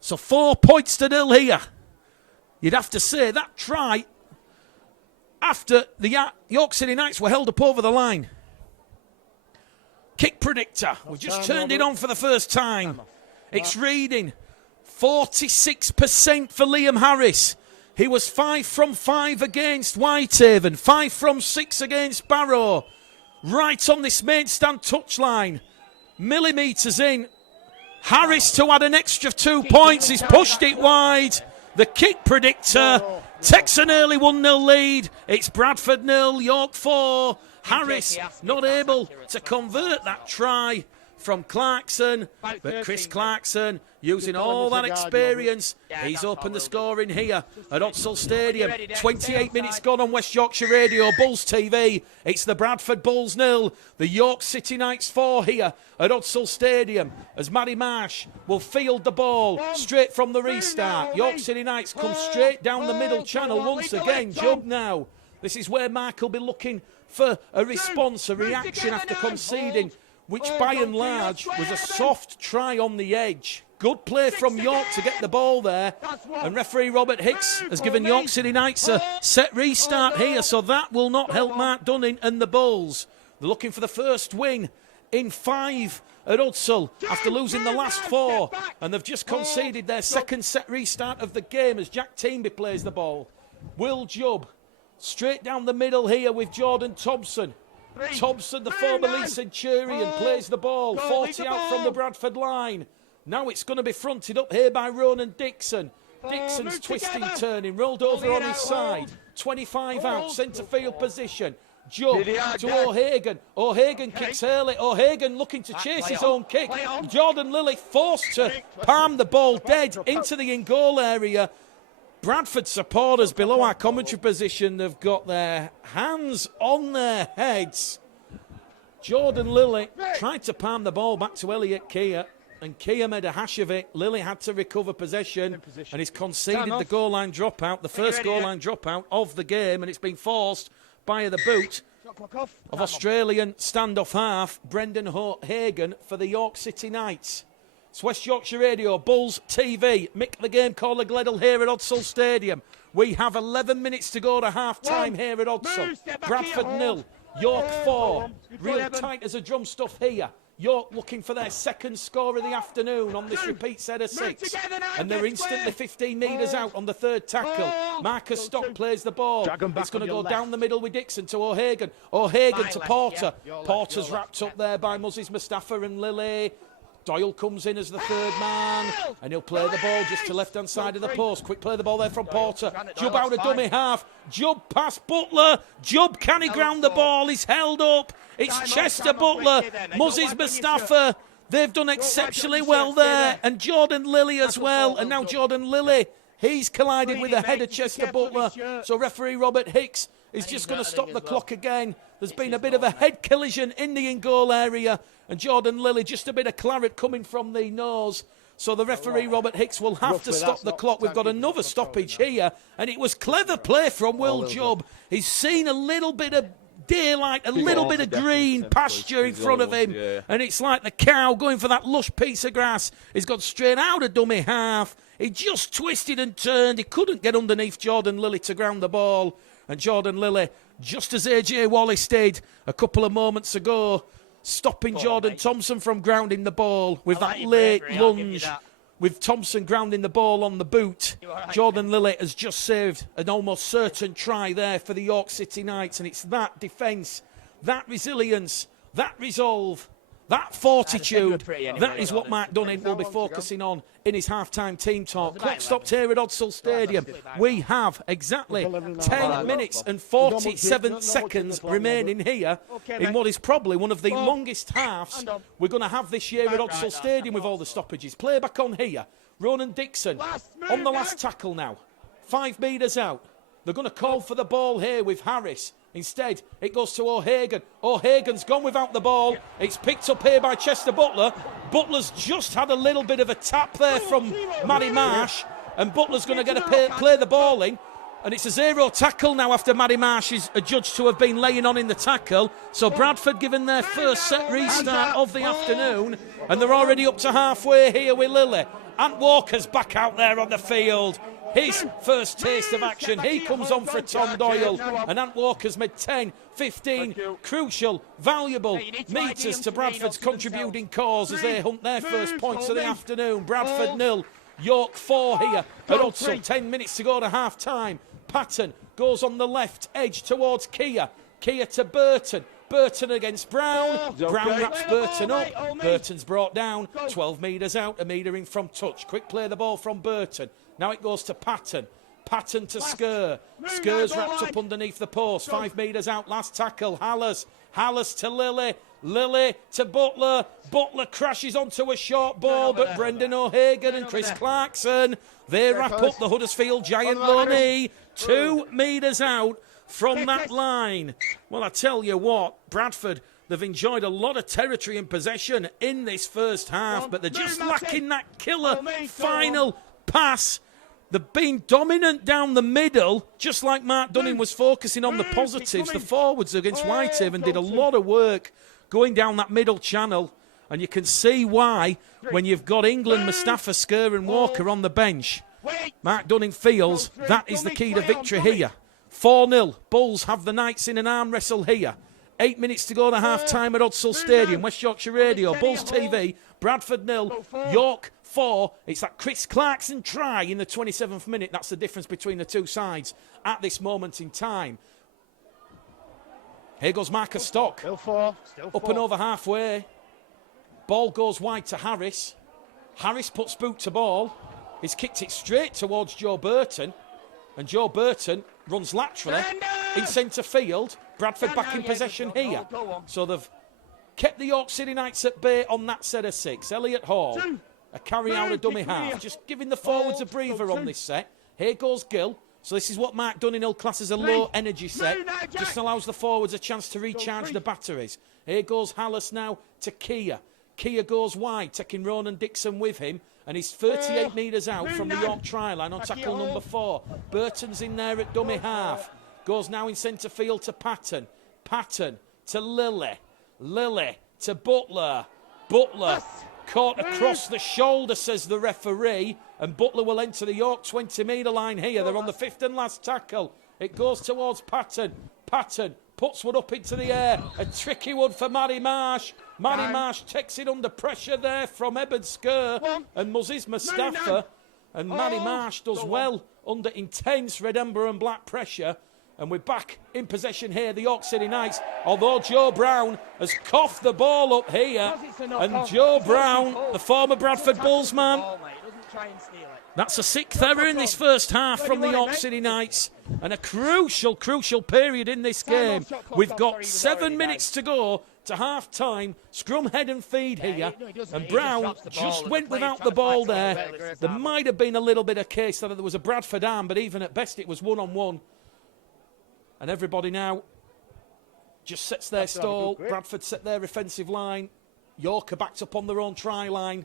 So 4 points to 0 here. You'd have to say that try after the York City Knights were held up over the line. Kick predictor. We just turned it on for the first time. It's reading 46% for Liam Harris. He was 5 from 5 against Whitehaven, 5 from 6 against Barrow. Right on this main stand touchline. Millimetres in. Harris to add an extra 2 points. He's pushed it wide. The kick predictor takes an early 1-0 lead. It's Bradford 0, York 4. Harris not able to convert that try from Clarkson, but Chris Clarkson using all that experience, he's opened the scoring here at Odsal Stadium. 28 minutes gone on West Yorkshire Radio, Bulls TV. It's the Bradford Bulls 0, the York City Knights 4 here at Odsal Stadium as Matty Marsh will field the ball straight from the restart. York City Knights come straight down the middle channel once again. Jubb now. This is where Mark will be looking for a response, a reaction after conceding, which by and large was a soft try on the edge. Good play from York to get the ball there. And referee Robert Hicks has given York City Knights a set restart here, so that will not help Mark Dunning and the Bulls. They're looking for the first win in 5 at Hudsall after losing the last 4, and they've just conceded their second set restart of the game as Jack Teamby plays the ball. Will Jubb straight down the middle here with Jordan Thompson. Thompson, the former Leeds Centurion, plays the ball. 40 out from the Bradford line. Now it's going to be fronted up here by Ronan Dixon. Dixon's twisting, turning, rolled over on his side. 25 out, centre field position. Jubb to O'Hagan. O'Hagan kicks early. O'Hagan looking to chase his own kick. Jordan Lilly forced to palm the ball dead into the in-goal area. Bradford supporters below our commentary position have got their hands on their heads. Jordan Lilly tried to palm the ball back to Elliot Keir, and Keir made a hash of it. Lilly had to recover possession, and he's conceded the goal line dropout, the first goal line dropout of the game, and it's been forced by the boot of Australian standoff half Brendan Hagan for the York City Knights. It's West Yorkshire Radio, Bulls TV, Mick the Game Caller Gleddle here at Hudsall Stadium. We have 11 minutes to go to half-time here at Hudsall. Bradford 0, York 4. Real tight as a drum stuff here. York looking for their second score of the afternoon on this repeat set of 6. And they're instantly 15 metres out on the third tackle. Marcus Stock plays the ball. It's going to go down the middle with Dixon to O'Hagan. O'Hagan to Porter. Porter's wrapped up there by Moses Mustafa and Lilly. Doyle comes in as the third man, and he'll play the ball just to left-hand side of the post. Quick play the ball there from Porter. Jubb out of dummy half. Jubb past Butler. Jubb, can he ground the ball? He's held up. It's Chester Butler. Moses Mustafa. They've done exceptionally well there. And Jordan Lilly as well. And now Jordan Lilly, he's collided with the head of Chester Butler. So referee Robert Hicks is just going to stop the clock again. There's been a bit of a head collision in the in-goal area. And Jordan Lilly, just a bit of claret coming from the nose. So the referee, Robert Hicks, will have to stop the clock. We've got another stoppage here. And it was clever play from Will Jubb. He's seen a little bit of daylight, a little bit of green pasture in front of him. And it's like the cow going for that lush piece of grass. He's gone straight out of dummy half. He just twisted and turned. He couldn't get underneath Jordan Lilly to ground the ball. And Jordan Lilly, just as A.J. Wallace did a couple of moments ago, stopping Jordan Thompson from grounding the ball with that late lunge, with Thompson grounding the ball on the boot. Jordan Lilly has just saved an almost certain try there for the York City Knights, and it's that defence, that resilience, that resolve, that fortitude, that is what Mark Dunning will be focusing on in his half-time team talk. Clock stopped here at Hudsall Stadium. We have exactly 10 minutes and 47 seconds remaining here in what is probably one of the longest halves we're going to have this year at Hudsall Stadium with all the stoppages. Play back on here. Ronan Dixon on the last tackle now. 5 metres out. They're going to call for the ball here with Harris. Instead, it goes to O'Hagan. O'Hagan's gone without the ball. It's picked up here by Chester Butler. Butler's just had a little bit of a tap there from Matty Marsh, and Butler's going to get a play the ball in. And it's a 0 tackle now after Matty Marsh is adjudged to have been laying on in the tackle. So Bradford given their first set restart of the afternoon, and they're already up to halfway here with Lilly. Ant Walker's back out there on the field. His first taste of action. He comes on for Tom Doyle. And Ant Walker's made 10, 15 crucial, valuable metres to Bradford's contributing cause as they hunt their first points of the afternoon. Bradford 0, York 4 here at Hudsall. 10 minutes to go to half-time. Patton goes on the left edge towards Keir. Keir to Burton. Burton against Brown. Brown wraps Burton up. Burton's brought down. 12 metres out, a metre in from touch. Quick play the ball from Burton. Now it goes to Patton. Patton to Skur. Skur's wrapped up underneath the post. 5 metres out, last tackle. Hallas. Hallas to Lilly. Lilly to Butler. Butler crashes onto a short ball, but Brendan O'Hagan and Chris Clarkson, they wrap up the Huddersfield Giant Loney. 2 metres out from that line. Well, I tell you what, Bradford, they've enjoyed a lot of territory and possession in this first half, but they're just lacking that killer final pass. They've been dominant down the middle, just like Mark Dunning was focusing on the positives. The forwards against Whitehaven did a lot of work going down that middle channel, and you can see why when you've got England, Mustafa, Skur and Walker on the bench. Mark Dunning feels that is the key to victory here. 4-0, Bulls have the Knights in an arm wrestle here. 8 minutes to go to half-time at Odsall Stadium. West Yorkshire Radio, Bulls TV, Bradford 0, York 4. It's that Chris Clarkson try in the 27th minute. That's the difference between the two sides at this moment in time. Here goes Marcus Stock. Still four. Up and over halfway. Ball goes wide to Harris. Harris puts boot to ball. He's kicked it straight towards Joe Burton. And Joe Burton runs laterally in centre field. Bradford back in possession here. So they've kept the York City Knights at bay on that set of 6. Elliot Hall, a carry out a dummy half. Just giving the forwards a breather on this set. Here goes Gill. So this is what Mark Dunninhill classes a low energy set. Just allows the forwards a chance to recharge the batteries. Here goes Hallis now to Kia. Kia goes wide, taking Ronan Dixon with him. And he's 38 metres out from the York try line on tackle number 4. Burton's in there at dummy half. Goes now in centre field to Patton. Patton to Lilly. Lilly to Butler. Butler caught across the shoulder, says the referee. And Butler will enter the York 20-metre line here. They're on the 5th and last tackle. It goes towards Patton. Patton puts one up into the air. A tricky one for Matty Marsh. Matty Marsh takes it under pressure there from Eben Skur and Muzziz Mustafa. And Matty Marsh does well under intense red, amber and black pressure. And we're back in possession here, the York City Knights. Although Joe Brown has coughed the ball up here. And Joe Brown, the former Bradford Bulls man, that's a 6th error in this first half from the York City Knights. And a crucial period in this game. We've got 7 minutes to go to half-time. Scrum, head and feed here. And Brown just went without the ball there. There might have been a little bit of case that there was a Bradford arm, but even at best it was one-on-one. And everybody now just sets their stall. Bradford set their offensive line. York are backed up on their own try line.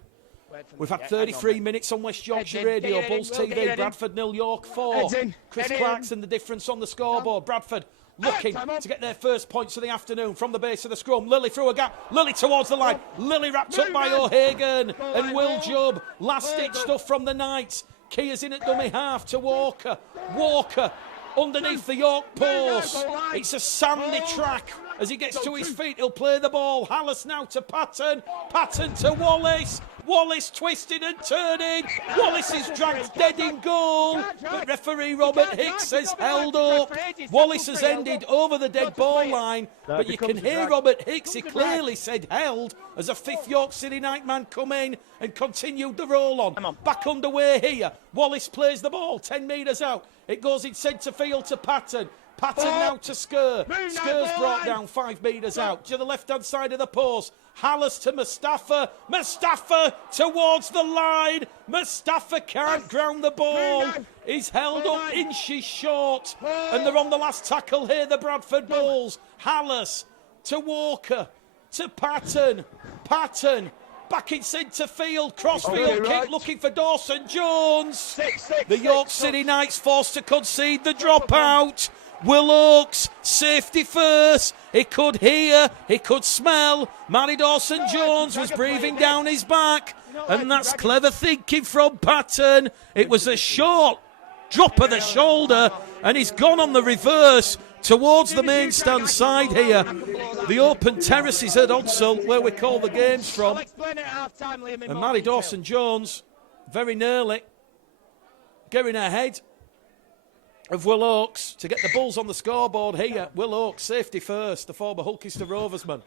We've had 33 minutes on West Yorkshire Radio, Bulls TV, Bradford 0, York 4. Chris Clarkson, the difference on the scoreboard. Bradford looking to get their first points of the afternoon from the base of the scrum. Lilly through a gap, Lilly towards the line. Lilly wrapped up by O'Hagan and Will Jubb. Last-ditch stuff from the Knights. Kia's in at dummy half to Walker. Walker underneath the York post. It's a sandy track. As he gets to his feet, he'll play the ball. Hallis now to Patton. Patton to Wallace. Wallace twisted and turning. Wallace is dragged dead in goal. But referee Robert Hicks says held up. Wallace has ended over the dead ball line. But you can hear Robert Hicks. He clearly said held as a 5th York City Knight man come in and continued the roll on. Back underway here. Wallace plays the ball 10 metres out. It goes in centre field to Patton. Patton now to Skur. Skur's brought down 5 metres out to the left-hand side of the post. Hallis to Mustafa. Mustafa towards the line. Mustafa can't ground the ball. He's held up inches short. And they're on the last tackle here, the Bradford Bulls. Hallis to Walker. To Patton. Patton. Back in centre field, crossfield kick looking for Dawson Jones. The York City Knights forced to concede the dropout. Will Oakes, safety first. He could hear, he could smell. Matty Dawson Jones was breathing down his back. And that's clever thinking from Patton. It was a short drop of the shoulder, and he's gone on the reverse towards the main stand side here. The open terraces at Odsall, where we call the games from. And Matty Dawson Jones, very nearly getting ahead of Will Oakes to get the Bulls on the scoreboard here. Will Oakes, safety first, the former Hulkester Rovers man.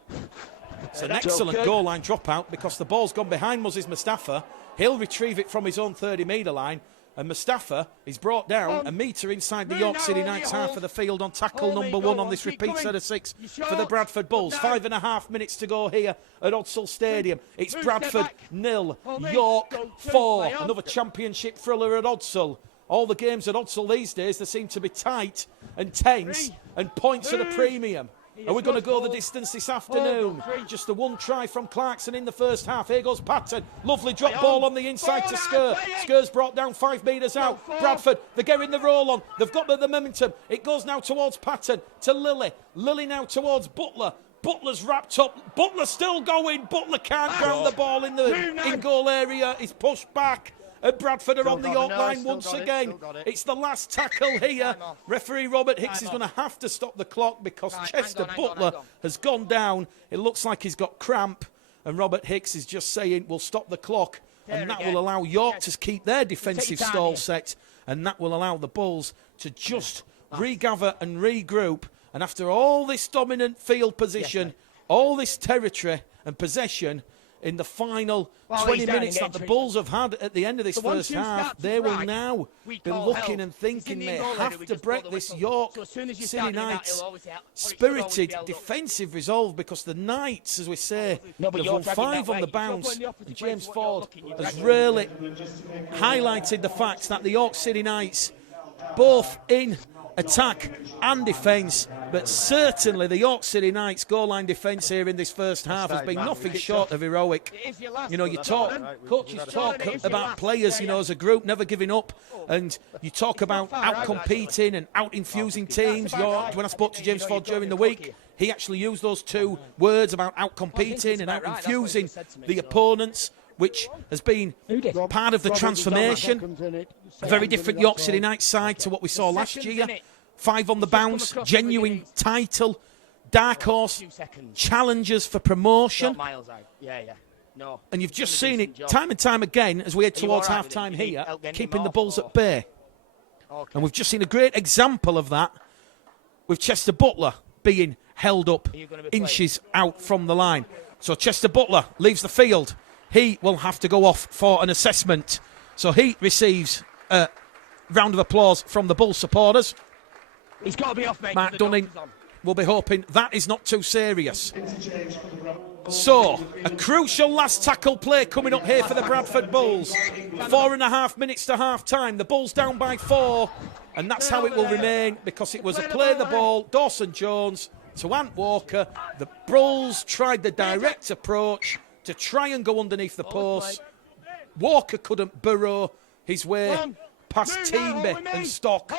It's an excellent goal line dropout because the ball's gone behind Muzziz Mustafa. He'll retrieve it from his own 30-metre line. And Mustafa is brought down a metre inside the York City Knights half of the field on tackle number 1 on this repeat set of 6 for the Bradford Bulls. 5.5 minutes to go here at Odsall Stadium. It's Bradford 0, York 4. Another championship thriller at Odsall. All the games at Odsall these days, they seem to be tight and tense and points at a premium. Are we going to go the distance this afternoon? Just the one try from Clarkson in the first half. Here goes Patton. Lovely drop ball on the inside to Skur. Skur's brought down 5 metres out. Bradford, they're getting the roll on. They've got the momentum. It goes now towards Patton, to Lilly. Lilly now towards Butler. Butler's wrapped up. Butler's still going. Butler can't ground the ball in the in-goal area. He's pushed back. And Bradford are Still on the got it, York no, line still once got it, again. still got it. It's the last tackle here. Time off. Referee Robert Hicks Time is going to off. have to stop the clock because Right, Chester hang on, Butler hang on. has gone down. It looks like he's got cramp. And Robert Hicks is just saying, we'll stop the clock. There And that again. will allow York Yes. to keep their defensive time stall here. set. And that will allow the Bulls to just regather and regroup. And after all this dominant field position, mate. all this territory and possession in the final Well, 20 he's down minutes and that the getting Bulls have had at the end of this So once first you half, start to they will drag, now we be call looking hell. and He's thinking in the they goal area, have we to just blow break the this whistle. York So as soon as you City start doing that, Knights it'll always help. Or it should always spirited be held up. defensive resolve, because the Knights, as we say, No, but have you're won dragging 5 that on way. the If you're bounce. going the opposite And way James to what you're Ford looking, you're has dragging really highlighted the fact that the York City Knights, both in attack and defence, but certainly the York City Knights goal line defence here in this first half has been nothing short of heroic. It is your last You know, you one. talk, Jordan. coaches talk Jordan, it is your about last. players, you know, as a group, never giving up, and you talk It's about not far out, out-competing and out-infusing teams. That's about York, right. when I spoke to James You know, Ford you've got during the your week, clock he actually used those two words about out-competing it's and about right. That's what he out-infusing just said to me, the so. opponents, which has been part of the transformation. A very different York City Knights side to what we saw last Seconds year. in it. 5 on the Just come bounce, across genuine every innings. title, dark horse, 2 seconds. challengers for promotion. Not miles out. Yeah. No. And you've just Done a seen it decent job. time and time again as we head Are you towards all right with it? half-time Do you need here, help getting keeping him the off, Bulls or- at bay. Okay. And we've just seen a great example of that with Chester Butler being held up Are you gonna be inches out from the line. So Chester Butler leaves the field. He will have to go off for an assessment. So he receives a round of applause from the Bulls supporters. He's got to be off, mate. Mark the Dunning doctor's on. will be hoping that is not too serious. So, a crucial last tackle play coming up here for the Bradford Bulls. 4.5 minutes to half-time. The Bulls down by 4, and that's how it will remain, because it was a play the ball, Dawson Jones to Ant Walker. The Bulls tried the direct approach to try and go underneath the post. Walker couldn't burrow his way past Teamby and Stock,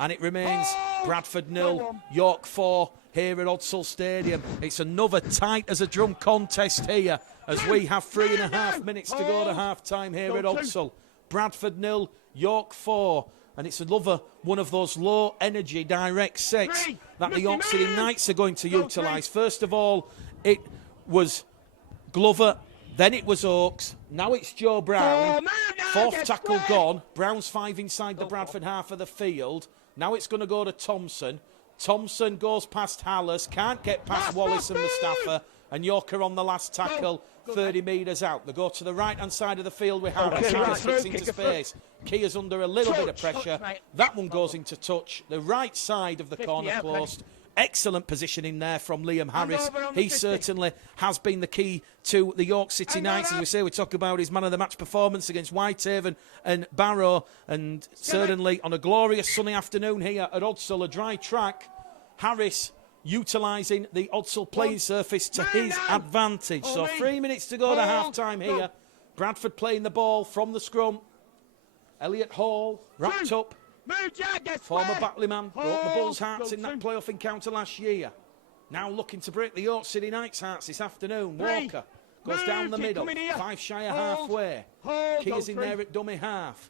and it remains Bradford 0, York 4 here at Odsall Stadium. It's another tight as a drum contest here as we have 3.5 minutes to go to half-time here at Odsall. Bradford 0, York 4, and it's another one of those low-energy direct sets that the York City Knights are going to utilise. First of all, it was Glover, then it was Oakes, now it's Joe Brown. Fourth tackle gone. Brown's 5 inside the Bradford half of the field. Now it's going to go to Thompson. Thompson goes past Hallis, can't get past Wallace and Mustafa, and Yorker on the last tackle, 30 metres out. They go to the right-hand side of the field with Harris. Harris hits into space. Kea's under a little bit of pressure. That one goes into touch. The right side of the corner post. Excellent positioning there from Liam Harris. He certainly has been the key to the York City Knights. As we say, we talk about his man of the match performance against Whitehaven and Barrow, and certainly on a glorious sunny afternoon here at Odsall, a dry track, Harris utilising the Odsall playing surface to his advantage. So 3 minutes to go to half-time here. Bradford playing the ball from the scrum. Elliot Hall wrapped up. Former Batley-man, broke the Bulls' hearts in that playoff encounter last year. Now looking to break the York City Knights' hearts this afternoon. Walker goes down the middle, 5 shy of halfway. Kea's in there at dummy half.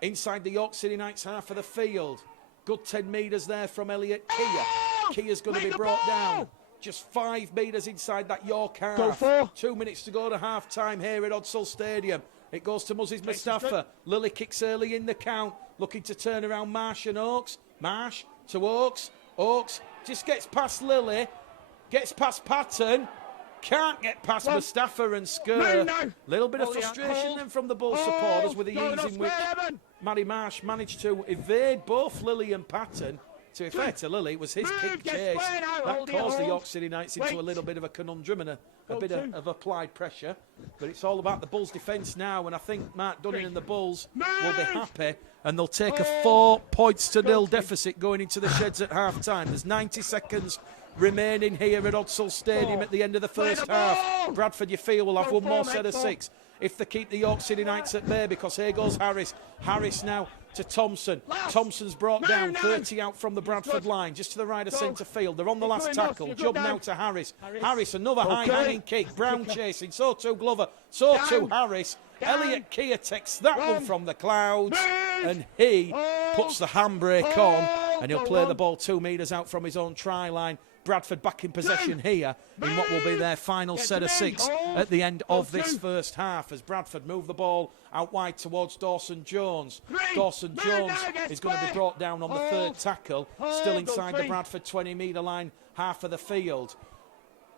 Inside the York City Knights' half of the field. Good 10 metres there from Elliot Keir. Keir's going to be brought down. Just 5 metres inside that York half. 2 minutes to go to half-time here at Odsall Stadium. It goes to Muzzies Mustafa. Lilly kicks early in the count, looking to turn around Marsh and Oakes. Marsh to Oakes. Oakes just gets past Lilly, gets past Patton, can't get past Mustafa and Skur. Little bit of frustration then from the Bulls supporters with the ease in which Matty Marsh managed to evade both Lilly and Patton. To be fair to Lilly, it was his kick chase that caused the York City Knights into a little bit of a conundrum and a bit of applied pressure. But it's all about the Bulls' defence now, and I think Mark Dunning and the Bulls will be happy, and they'll take a 4-0 deficit going into the sheds at half-time. There's 90 seconds remaining here at Odsall Stadium at the end of the first half. Bradford, you feel, will have one more set of 6 if they keep the York City Knights at bay, because here goes Harris. Harris now to Thompson. Thompson's brought down, 30 out from the Bradford line, just to the right of centre field. They're on the last tackle. Job now to Harris. Harris, another high-hanging kick. Brown chasing. So too Glover. So too Harris. Elliot Keir takes that one from the clouds, and he puts the handbrake on, and he'll play the ball 2 metres out from his own try line. Bradford back in possession here in what will be their final set of 6 at the end of this first half, as Bradford move the ball out wide towards Dawson Jones. Dawson Jones is going to be brought down on the third tackle, still inside the Bradford 20-metre line, half of the field.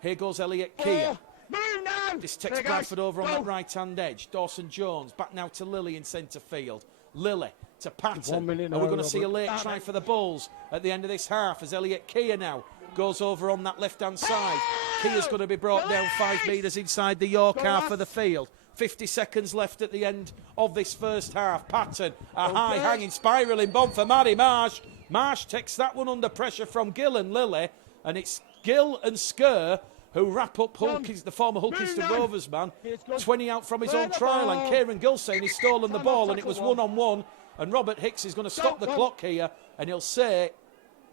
Here goes Elliot Keir. This takes Bradford over on that right-hand edge. Dawson Jones back now to Lilly in centre field. Lilly to Patton. And we're going to see a late try for the Bulls at the end of this half, as Elliot Keir now goes over on that left-hand side. Keir's going to be brought down 5 metres inside the York half of the field. 50 seconds left at the end of this first half. Patton, a high-hanging, spiralling bomb for Matty Marsh. Marsh takes that one under pressure from Gill and Lilly, and it's Gill and Skerr who wrap up the former Hulkington Rovers man. 20 out from his own try line. Kieran Gill saying he's stolen the ball, and it was one-on-one, and Robert Hicks is going to stop the clock here, and he'll say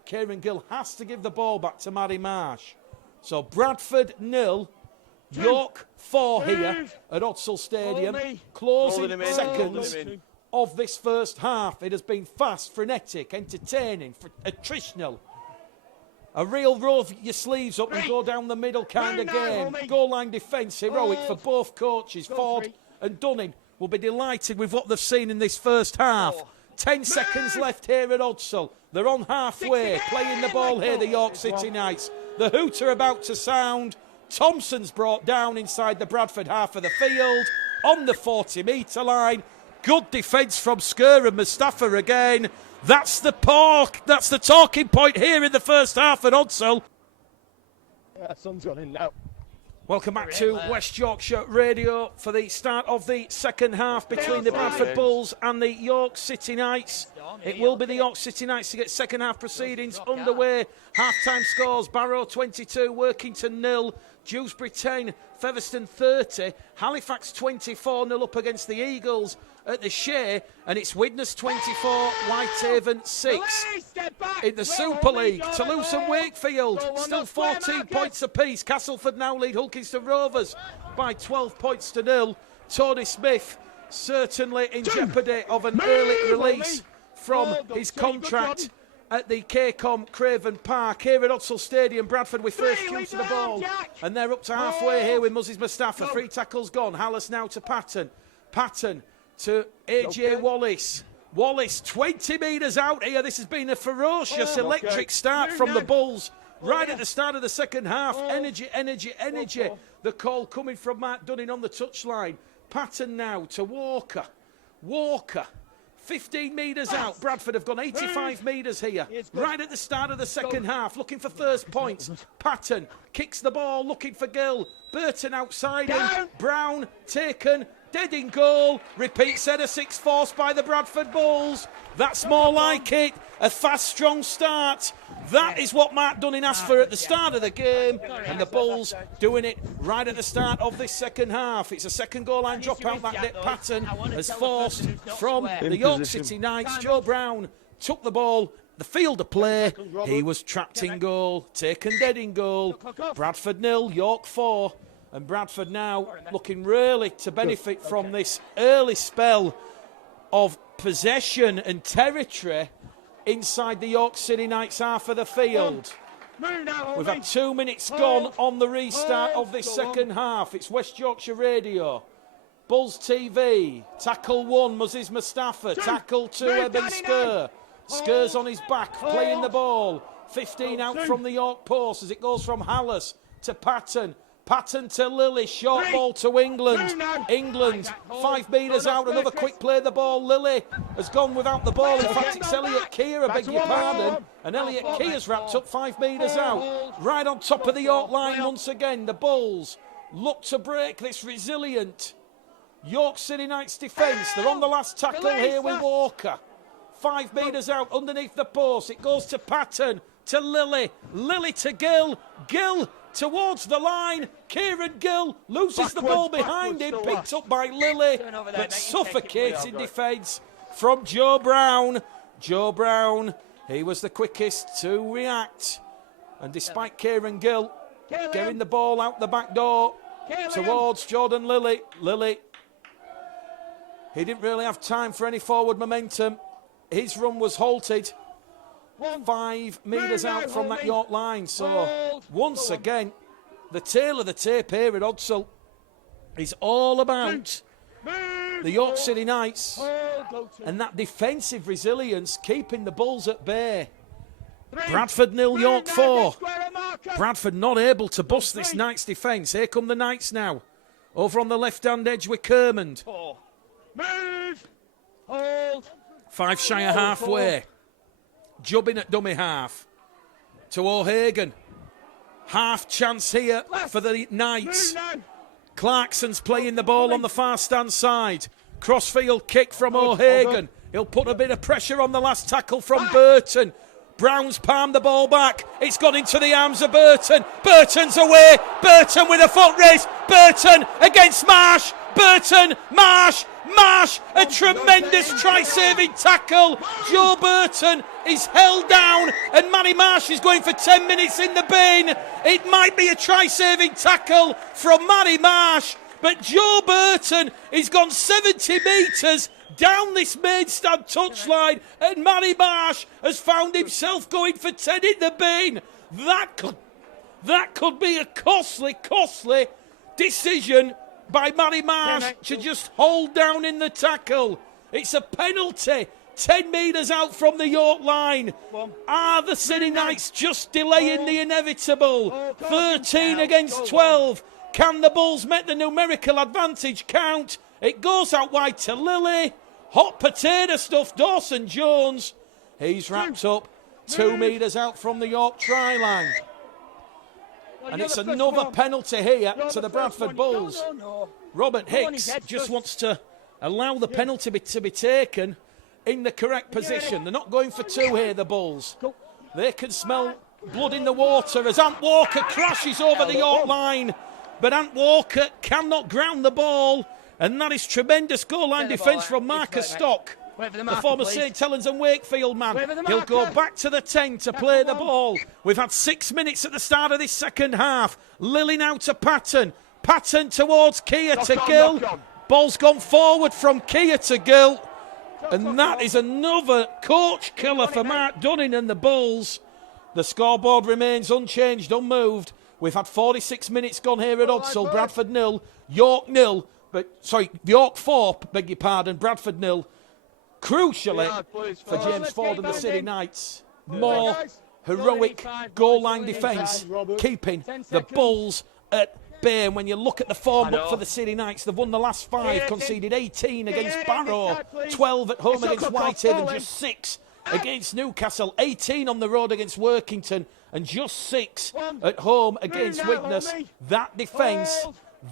Kieran Gill has to give the ball back to Matty Marsh. So Bradford 0, York 4 here at Odsal Stadium. Closing seconds of this first half. It has been fast, frenetic, entertaining, attritional. A real roll your sleeves up and go down the middle kind of game. Goal line defence, heroic for both coaches. Ford and Dunning will be delighted with what they've seen in this first half. 10 seconds left here at Odsal. They're on halfway, playing the ball here, the York City Knights. The hooter about to sound. Thompson's brought down inside the Bradford half of the field, on the 40-metre line. Good defence from Skerr and Mustafa again. That's the talking point here in the first half at Odsal. Sun's gone in now. Welcome back to West Yorkshire Radio for the start of the second half between the Bradford Bulls and the York City Knights. It will be the York City Knights to get second half proceedings underway. Half-time scores: Barrow 22, Workington 0, Dewsbury 10, Featherstone 30, Halifax 24-0 up against the Eagles at the Shea, and it's Widnes 24, Whitehaven 6. In the Super League, Toulouse and Wakefield still 14 points apiece. Castleford now lead Hulkington Rovers by 12 points to 0. Tony Smith certainly in jeopardy of an early release from his contract at the KCOM Craven Park. Here at Odsal Stadium, Bradford with first cue to the ball, and they're up to halfway here with Muzzies Mustafa. 3 tackles gone. Hallis now to Patton. Patton to AJ Wallace. Wallace 20 metres out here. This has been a ferocious electric start from the Bulls right at the start of the second half. Energy. The call coming from Mark Dunning on the touchline. Patton now to Walker. 15 metres out. Bradford have gone 85 metres here. Right at the start of the second half, looking for first points. Patton kicks the ball, looking for Gill. Burton outside him. Brown taken. Dead in goal. Repeat set of 6 forced by the Bradford Bulls. That's more like it. A fast, strong start. That is what Mark Dunning asked for at the start of the game. And the Bulls doing it right at the start of this second half. It's a second goal line drop out that Patton has forced from the York City Knights. Joe Brown took the ball. The field of play. He was trapped in goal. Taken dead in goal. Bradford 0, York 4. And Bradford now looking really to benefit from this early spell of possession and territory inside the York City Knights half of the field. We've had 2 minutes gone on the restart of this second half. It's West Yorkshire Radio. Bulls TV. Tackle 1, Muzzies Mustafa. Tackle 2, Eben Skerr. Skerr's on his back, playing the ball. 15 out from the York post as it goes from Hallis to Patton. Patton to Lilly, short ball to England. England, 5 metres out, another quick play the ball. Lilly has gone without the ball. In fact, it's Elliot Keir, I beg your pardon. And Elliot Keir's wrapped up 5 metres out. Right on top of the York line once again. The Bulls look to break this resilient York City Knights defence. They're on the last tackle here with Walker. 5 metres out underneath the post. It goes to Patton, to Lilly. Lilly to Gill. Gill towards the line. Kieran Gill loses the ball behind him, picked up by Lilly, but suffocates in defence from Joe Brown. Joe Brown, he was the quickest to react. And despite Kieran Gill getting the ball out the back door towards Jordan Lilly, Lilly He didn't really have time for any forward momentum. His run was halted 5 metres out from that York line. So once again, the tail of the tape here at Odsal is all about the York City Knights and that defensive resilience, keeping the Bulls at bay. Bradford 0, York 4. Bradford not able to bust this Knights defence. Here come the Knights now. Over on the left-hand edge with Kermond. Move! Hold! 5 shy of halfway. Jubbing at dummy half. To O'Hagan. Half chance here for the Knights. Clarkson's playing the ball on the far stand side. Crossfield kick from O'Hagan. He'll put a bit of pressure on the last tackle from Burton. Brown's palmed the ball back. It's gone into the arms of Burton. Burton's away. Burton with a foot race. Burton against Marsh. Burton, Marsh, a tremendous try-saving tackle. Joe Burton is held down and Manny Marsh is going for 10 minutes in the bin. It might be a try-saving tackle from Manny Marsh, but Joe Burton has gone 70 metres down this main stand touchline and Manny Marsh has found himself going for 10 in the bin. That could be a costly decision by Manny Marsh to just hold down in the tackle. It's a penalty, 10 metres out from the York line. Are the City Knights just delaying the inevitable? 13 against 12. Can the Bulls make the numerical advantage count? It goes out wide to Lilly. Hot potato stuff, Dawson Jones. He's wrapped up 2 metres out from the York try line. And it's another penalty here to the Bradford Bulls. Robert Hicks just wants to allow the penalty to be taken in the correct position. They're not going for 2 here, the Bulls. They can smell blood in the water as Ant Walker crashes over the York line. But Ant Walker cannot ground the ball. And that is tremendous goal line defence from Marcus Stock, the former St Helens and Wakefield man. He'll go back to the 10 to play the ball. We've had 6 minutes at the start of this second half. Lilly now to Patton. Patton towards Keir to Gill. Ball's gone forward from Keir to Gill. And that is another coach killer for Mark Dunning and the Bulls. The scoreboard remains unchanged, unmoved. We've had 46 minutes gone here at Odsal. Bradford 0, York 0. York 4, beg your pardon, Bradford 0. Crucially, for James Ford and the City Knights, more heroic goal line defence, keeping the Bulls at bay. And when you look at the form book for the City Knights, they've won the last 5, conceded 18 against Barrow, 12 at home against Whitehaven, just 6 against Newcastle, 18 on the road against Workington, and just 6 at home against Widnes. That defence,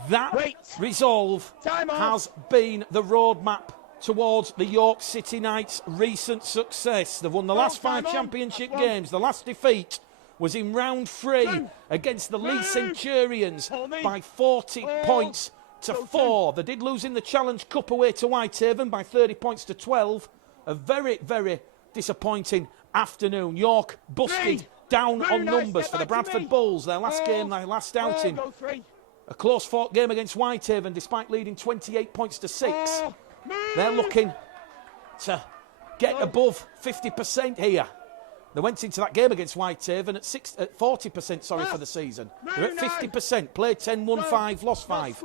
that resolve has been the roadmap towards the York City Knights' recent success. They've won the last 5 championship games. The last defeat was in round 3 against the Lee Centurions by 40 points to 4. They did lose in the Challenge Cup away to Whitehaven by 30 points to 12. A very, very disappointing afternoon. York busted down on numbers for the Bradford Bulls. Their last game, their last outing. A close-fought game against Whitehaven despite leading 28 points to 6. They're looking to get above 50% here. They went into that game against Whitehaven at 40% for the season. They're at 50%, played 10, won 5, lost 5.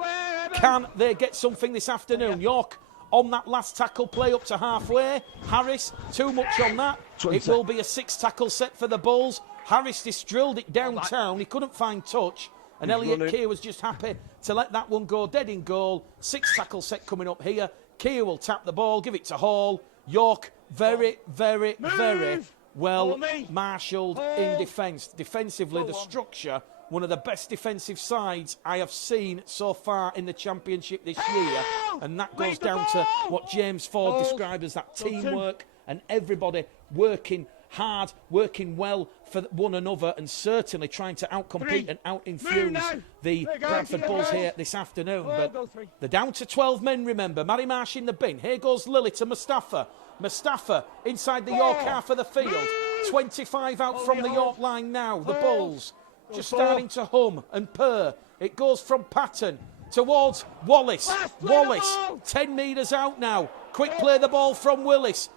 Can they get something this afternoon? York on that last tackle play up to halfway. Harris, too much on that. It will be a 6 tackle set for the Bulls. Harris just drilled it downtown. He couldn't find touch. And Elliot Keir was just happy to let that one go dead in goal. 6 tackle set coming up here. Keir will tap the ball, give it to Hall. York very, very, very well marshalled in defence. Defensively, the structure, one of the best defensive sides I have seen so far in the championship this year. And that goes down to what James Ford described as that teamwork and everybody working hard, working well for one another, and certainly trying to outcompete and out-infuse the Bradford Bulls here this afternoon. But they're down to 12 men, remember. Manny Marsh in the bin. Here goes Lilly to Mustafa. Mustafa inside the York half of the field. 25 out from the York line now. The Bulls just starting to hum and purr. It goes from Patton. towards Wallace. Pass, play the Wallace, ball. 10 metres out now. Quick play the ball from Willis.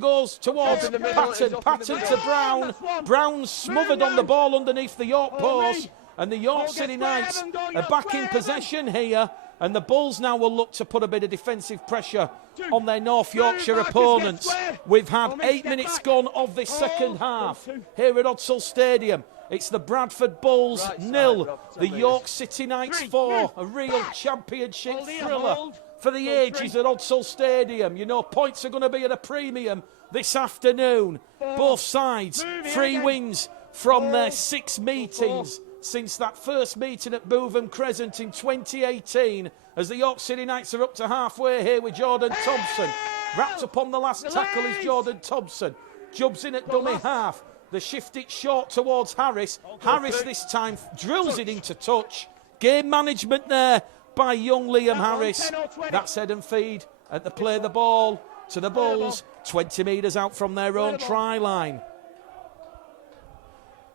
Goes towards in the middle, Patton. it's up in the Patton middle. to Brown. That's one. Brown's smothered on the ball underneath the York post. And the York Go, City get Knights square, Evan, go, are York, back square, in Evan. possession here. And the Bulls now will look to put a bit of defensive pressure on their North Yorkshire Marcus, opponents. get square. We've had Come in, 8 step minutes back. gone of this second half here at Odsall Stadium. It's the Bradford Bulls Right side, 0, Rob, the 10 metres. York City Knights 3, 4. two, A real back. championship Hold here, thriller hold. for the Go, ages 3. at Odsall Stadium. You know, points are going to be at a premium this afternoon. 4. Both sides, Move here 3 again. wins from 4. their 6 meetings since that first meeting at Bootham Crescent in 2018, as the York City Knights are up to halfway here with Jordan Thompson. Wrapped up on the last tackle is Jordan Thompson. Jubs in at dummy half. They shift it short towards Harris. Harris this time drills it into touch. Game management there by young Liam Harris. 10 or 20. That's head and feed at the play the ball to the Bulls. 20 metres out from their own try line.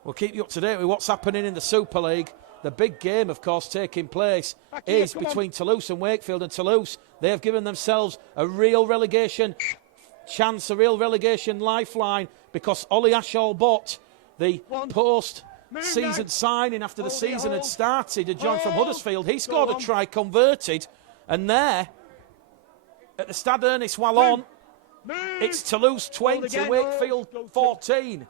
We'll keep you up to date with what's happening in the Super League. The big game, of course, taking place here, is come on. between Toulouse and Wakefield. And Toulouse, they have given themselves a real relegation chance, a real relegation lifeline, because Ollie Ashall bought the post-season now. signing after the Hold it, season had hold. started. A join from Hold. Huddersfield. He scored Go a on. try converted. And there, at the Stade Ernest Wallon, Move. it's Toulouse 20, again, Wakefield hold. 14.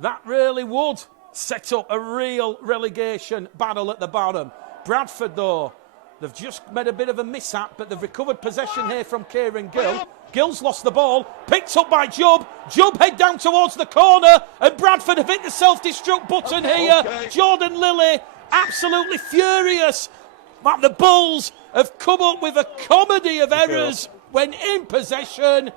That really would set up a real relegation battle at the bottom. Bradford, though, they've just made a bit of a mishap, but they've recovered possession here from Kieran Gill. Gill's lost the ball, picked up by Jubb. Jubb head down towards the corner, and Bradford have hit the self-destruct button here. Jordan Lilly, absolutely furious. But the Bulls have come up with a comedy of errors when in possession.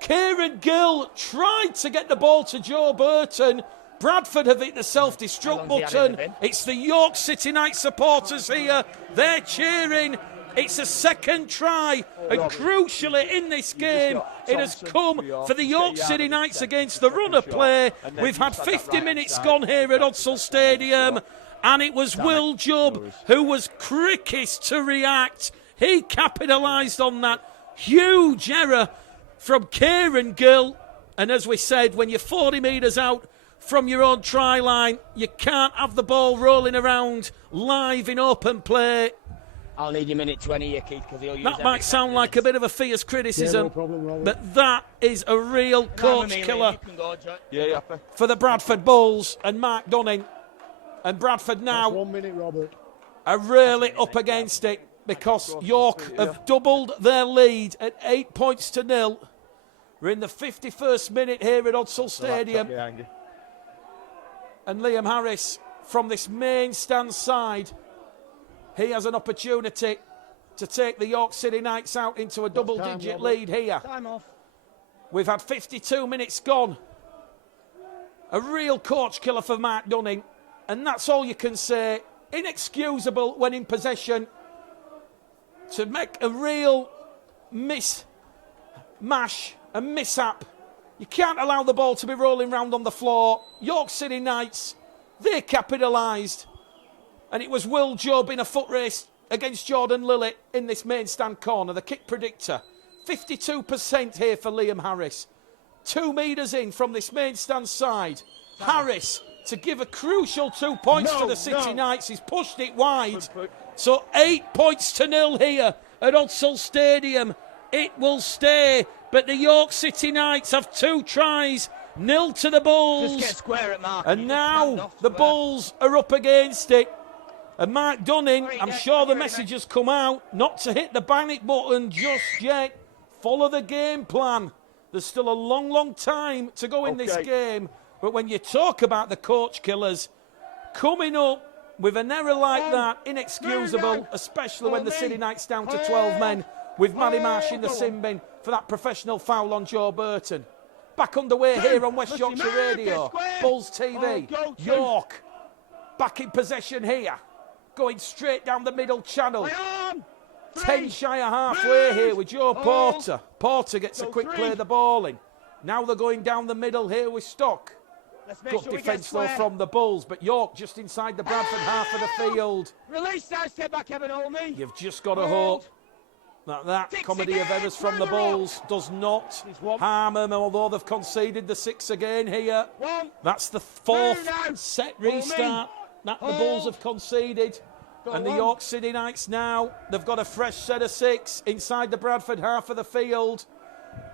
Kieran Gill tried to get the ball to Joe Burton. Bradford have hit the self-destruct How long's he had in button. the bin? It's the York City Knights supporters here. They're cheering. It's a second try. And crucially in this game, it has come for the York City Knights against the runner play. We've had 50 minutes gone here at Odsall Stadium. And it was Will Jubb who was quickest to react. He capitalised on that huge error from Kieran Gill. And as we said, when you're 40 metres out from your own try line, you can't have the ball rolling around live in open play. I'll need you minute 20 here, Keith, because he'll use That might sound like a bit of a fierce criticism, problem, Robert. but that is a real coach killer Yeah, happy. for the Bradford Bulls and Mark Dunning. And Bradford now 1 minute, Robert. are really up against it, because York have doubled their lead at 8 points to 0. We're in the 51st minute here at Odsall Stadium, Behind you. and Liam Harris from this main stand side, he has an opportunity to take the York City Knights out into a double-digit Robert? lead here. Time off. We've had 52 minutes gone. A real coach killer for Mark Dunning, and that's all you can say. Inexcusable when in possession to make a real mishap. You can't allow the ball to be rolling round on the floor. York City Knights, they capitalised. And it was Will Jubb in a foot race against Jordan Lilly in this main stand corner, the kick predictor. 52% here for Liam Harris. 2 metres in from this main stand side. Harris to give a crucial 2 points to the City Knights. He's pushed it wide. So 8 points to 0 here at Odsall Stadium. It will stay, but the York City Knights have 2 tries. 0 to the Bulls. Just get square at Mark. And now the Bulls are up against it. And Mark Dunning, I'm sure the message has come out not to hit the panic button just yet. Follow the game plan. There's still a long, long time to go in this game. But when you talk about the coach killers, coming up with an error like that, inexcusable, especially when the City Knights down to 12 men, with Matty Marsh in the sin bin for that professional foul on Joe Burton. Back underway here on West Yorkshire Radio, Bulls TV, York, back in possession here, going straight down the middle channel. 10 shy of halfway here with Joe Porter. Porter gets a quick play of the ball in. Now they're going down the middle here with Stock. Let's make Good sure we get defence though square. from the Bulls, but York just inside the Bradford half of the field. Release that, step back, Evan Olney. You've just got to hope that Six comedy of again, errors from the through the Bulls does not There's one. harm them, although they've conceded the 6 again here. One. That's the 4th now. set Hold me. restart that the Hold. Bulls have conceded. Go And the on. York City Knights now, they've got a fresh set of 6 inside the Bradford half of the field.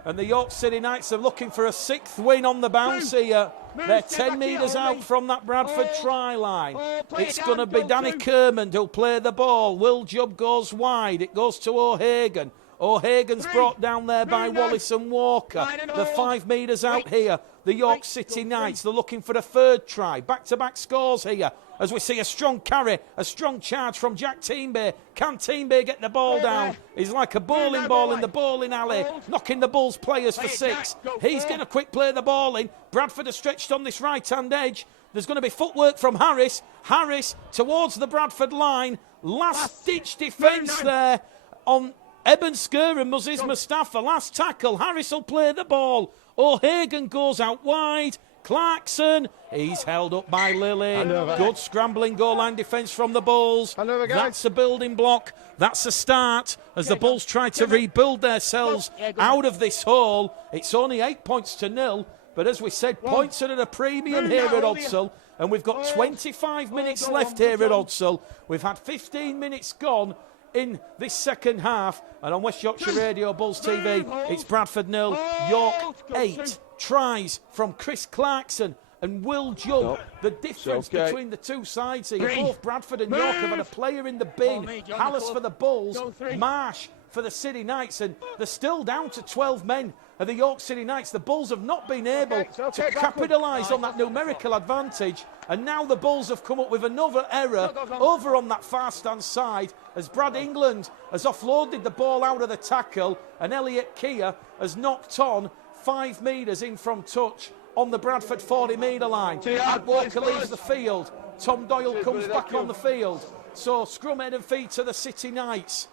And the York City Knights are looking for a 6th win on the bounce here. They're step 10 back here, metres out Ollie. from that Bradford Hold. try line. Play It's it going to down, be go Danny through. Kermond who'll play the ball. Will Jubb goes wide. It goes to O'Hagan. O'Hagan's Three. brought down there by Move now. Wallace and Walker. Line and They're hold. 5 metres out Wait. here. The York Wait. City Go Knights, through. they're looking for the 3rd try. Back-to-back scores here as we see a strong carry, a strong charge from Jack Teambay. Can Teambay get the ball Play down? there. He's like a bowling now, ball boy. in the bowling alley, Hold. knocking the Bulls players Play for it 6. back. Go He's forward. going to quick play the ball in. Bradford are stretched on this right-hand edge. There's going to be footwork from Harris. Harris towards the Bradford line. Last-ditch defence Move now. there on Eben Skur and Muzziz Mustafa. Last tackle. Harris will play the ball. O'Hagan goes out wide. Clarkson, he's held up by Lilly. Good scrambling goal line defence from the Bulls. Handover, guys. That's a building block. That's a start as the Bulls try to rebuild themselves Yeah, go on. out of this hole. It's only 8 points to 0. But as we said, points are at a premium Move here now, at hold here. Odsall. And we've got Hold. 25 minutes go left on, here go at on. Odsall. We've had 15 minutes gone in this second half. And on West Yorkshire Radio, Bulls TV, Hold. it's Bradford 0, Hold. York Go 8. through. Tries from Chris Clarkson and Will Jubb. No. The difference It's okay. between the two sides here. Three. Both Bradford and York have had a Move. player in the bin. me, John, Hallis go. for the Bulls. Go three. Marsh for the City Knights. And they're still down to 12 men of the York City Knights. The Bulls have not been able it's okay, to Bradford. capitalise on that numerical advantage. And now the Bulls have come up with another error Go. over on that far stand side as Brad England has offloaded the ball out of the tackle and Elliot Keir has knocked on 5 metres in from touch on the Bradford 40-metre line. Ad Walker leaves the field. Tom Doyle comes back on the field. So scrum head and feet to the City Knights.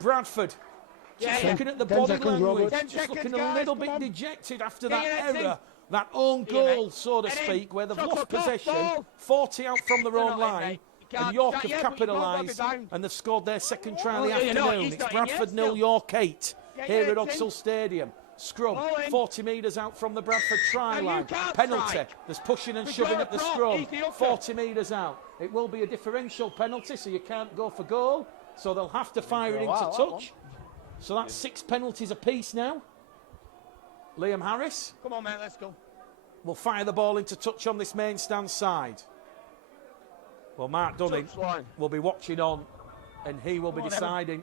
Bradford just looking at the 10 body seconds, language, Robert. 10 just looking seconds, a guys, little come bit on. dejected after Get that your heads error, in. that own Here, mate. goal, so to Get in. speak, where they've Chuck lost up, ball, possession, ball. 40 out from their You're own not in, line, mate. You and can't York shut have yet, but you've not got to be capitalised, bound. and they've scored their second try of the Oh, you know, afternoon. he's It's not in Bradford yet 0, still. York 8, Get here your at heads in. Odsall Stadium. Scrum, Ball in. 40 metres out from the Bradford try Now you line. can't Penalty, strike. there's pushing and We've shoving got at the a prop, scrum, he's the hooker. 40 metres out. It will be a differential penalty, so you can't go for goal, so they'll have to fire it into Wow, that touch. So that's 6 penalties apiece now. Liam Harris Come on, man, let's go. will fire the ball into touch on this main stand side. Well, Mark Dunning Touchline. will be watching on and he will be Come on, deciding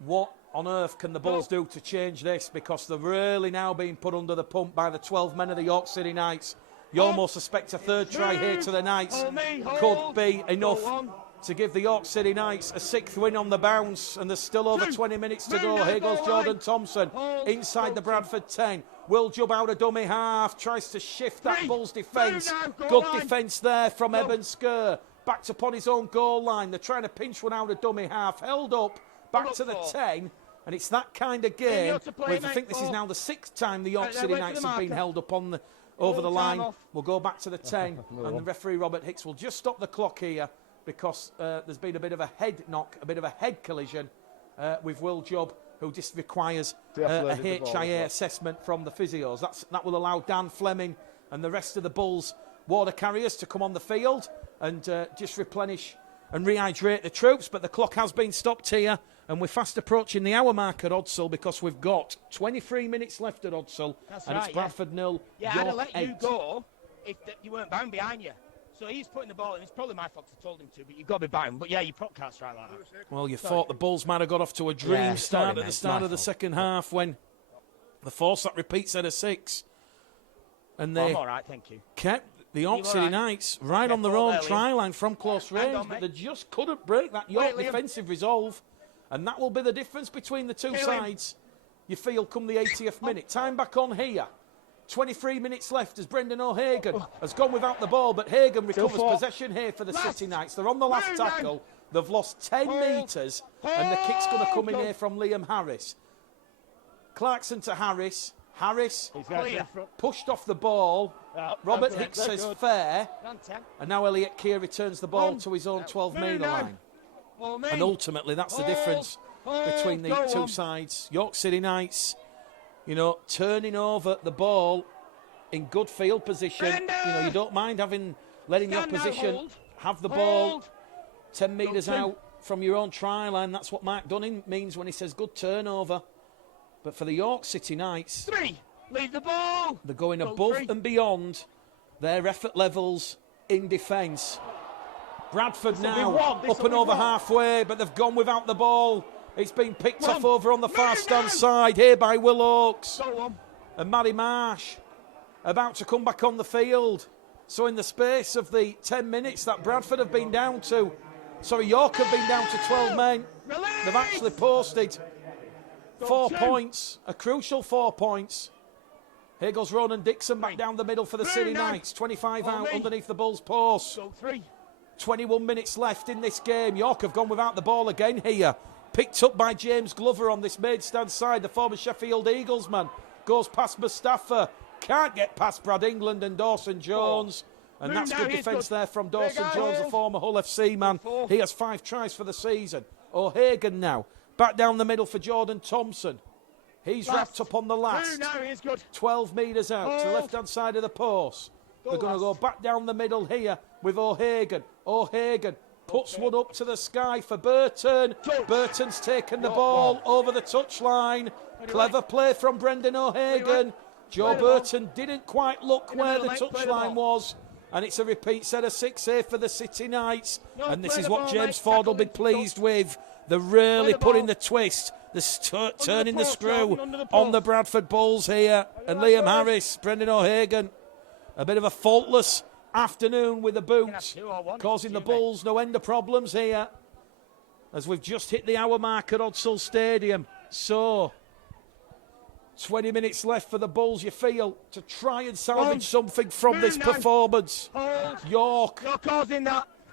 what on earth can the Bulls do to change this, because they're really now being put under the pump by the 12 men of the York City Knights. You almost suspect a third try here to the Knights Hold me, could hold. be Go enough on. to give the York City Knights a 6th win on the bounce, and there's still over 20 minutes to go. Move Here now, goes ball Jordan line. Thompson Hold. inside the Bradford 10. Will Jubb out a dummy half, tries to shift that Three. Bulls defence. Move now, Good goal line. defence there from Go. Eben Skur. Backed upon his own goal line. They're trying to pinch one out of dummy half. Held up, back Up to the four. 10. And it's that kind of game. you're to play, where I mate, think this is four. now the 6th time the York Right there, City wait for Knights the have been marker. held up on the over the Full time line. off. We'll go back to the 10. And the referee, Robert Hicks, will just stop the clock here because there's been a bit of a head knock, a bit of a head collision with Will Jubb, who just requires a Deflated the ball as HIA well. assessment from the physios. That will allow Dan Fleming and the rest of the Bulls water carriers to come on the field and just replenish and rehydrate the troops. But the clock has been stopped here, and we're fast approaching the hour mark at Odsall because we've got 23 minutes left at Odsall, That's and right, it's Bradford 0, Yeah, I'd York have let 8. you go if you weren't bound behind you. So he's putting the ball in. It's probably my fault I told him to, but you've got to be bound. But yeah, you can't strike like that. Well, you thought the Bulls might have got off to a dream Yeah, start sorry, at mate, the it's start my of the fault. second half when the force that repeats at a 6. And they I'm all right, thank you. kept the York You City all right? Knights right on their Careful own there, Liam. try line from close Hang range, on, but mate. they just couldn't break that York Liam. defensive resolve. And that will be the difference between the two Kill him. sides, you feel, come the 80th minute. Time back on here. 23 minutes left as Brendan O'Hagan has gone without the ball, but Hagan recovers four. possession here for the Last. City Knights. They're on the last Move now. tackle. They've lost 10 Hold. metres, and the kick's going to come in Hold. here from Liam Harris. Clarkson to Harris. Harris Clear. pushed off the ball. Robert Hicks says fair. And now Elliot Keir returns the ball to his own 12-metre line. And ultimately, that's the difference between the two sides. York City Knights, you know, turning over the ball in good field position. You know, you don't mind letting the opposition have the ball 10 metres out from your own try line. That's what Mark Dunning means when he says good turnover. But for the York City Knights, leave the ball. They're going above and beyond their effort levels in defence. Bradford now up and over halfway, but they've gone without the ball. It's been picked off over on the far stand side here by Will Oakes. And Matty Marsh about to come back on the field. So in the space of the 10 minutes that Bradford have been down to, York have been down to 12 men. They've actually posted 4 points, a crucial 4 points. Here goes Ronan Dixon back down the middle for the City Knights. 25 out underneath the Bulls' post. 21 minutes left in this game. York have gone without the ball again here. Picked up by James Glover on this main stand side. The former Sheffield Eagles man goes past Mustafa. Can't get past Brad England and Dawson Jones. And that's good defence there from Dawson Jones, the former Hull FC man. He has 5 tries for the season. O'Hagan now. Back down the middle for Jordan Thompson. He's wrapped up on the last. 12 metres out to the left-hand side of the post. They're going to go back down the middle here with O'Hagan. O'Hagan puts one up to the sky for Burton. Burton's taken the ball over the touchline. Clever play from Brendan O'Hagan. Joe Burton didn't quite look where the touchline was. And it's a repeat set of 6 here for the City Knights. And this is what James Ford will be pleased with. They're really putting the twist, turning the screw on the Bradford Bulls here. And Liam Harris, Brendan O'Hagan, a bit of a faultless afternoon with the boots, causing the Bulls no end of problems here. As we've just hit the hour mark at Odsal Stadium. So, 20 minutes left for the Bulls, you feel, to try and salvage something from this performance. York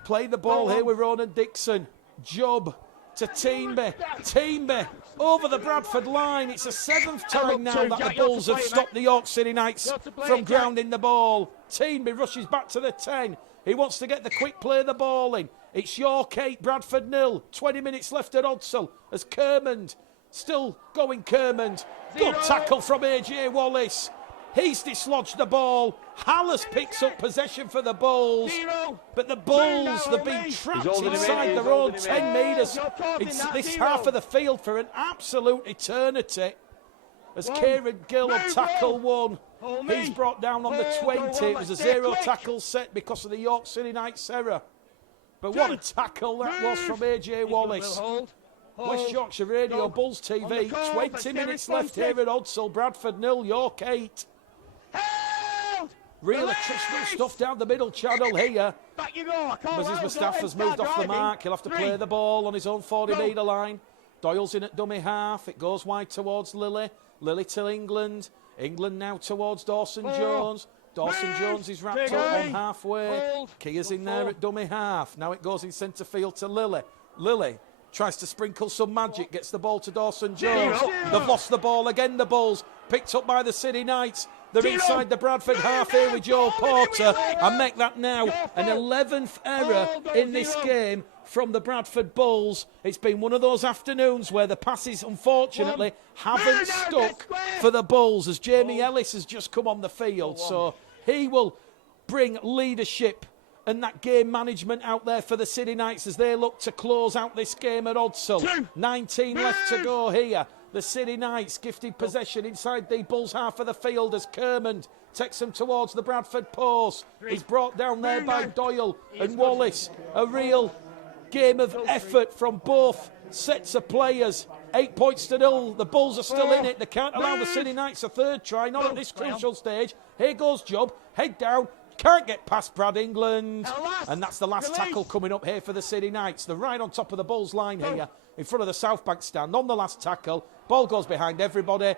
play the ball here with Ronan Dixon. Jubb to Teamby. Teamby over the Bradford line. It's the 7th time now that the Bulls have stopped the York City Knights from grounding the ball. Teamby rushes back to the 10. He wants to get the quick play the ball in. It's York 8, Bradford 0. 20 minutes left at Odsal as Kermond, still going Kermond. Good tackle from AJ Wallace. He's dislodged the ball. Hallis picks up possession for the Bulls. But the Bulls, they've been trapped inside their own 10 metres. It's this half of the field for an absolute eternity. As Kieran Gill will tackle one. He's brought down on the 20. It was a 0 tackle set because of the York City Knights error. But what a tackle that was from AJ Wallace. West Yorkshire Radio, Bulls TV. 20 minutes left here at Odsal. Bradford 0, York 8. Real attritional stuff down the middle channel here. Mrs. Mustafa's moved off the mark. He'll have to play the ball on his own 40-metre line. Doyle's in at dummy half. It goes wide towards Lily. Lily to England. England now towards Dawson Jones. Dawson Jones is wrapped up on halfway. Kia's in there at dummy half. Now it goes in centre field to Lily. Lily tries to sprinkle some magic, gets the ball to Dawson Jones. They've lost the ball again, the Bulls. Picked up by the City Knights. They're inside the Bradford half here with Joe Porter. And make that now an 11th error in this game from the Bradford Bulls. It's been one of those afternoons where the passes, unfortunately, haven't stuck for the Bulls, as Jamie Ellis has just come on the field. So he will bring leadership and that game management out there for the City Knights as they look to close out this game at Odsal. 19 left to go here. The City Knights gifted possession inside the Bulls half of the field as Kermond takes them towards the Bradford post. He's brought down there by Doyle and Wallace. A real game of effort from both sets of players. 8 points to 0. The Bulls are still in it. They can't allow the City Knights a third try, not at this crucial stage. Here goes Jubb. Head down. Can't get past Brad England. And that's the last tackle coming up here for the City Knights. They're right on top of the Bulls line here in front of the South Bank stand. On the last tackle. Ball goes behind everybody.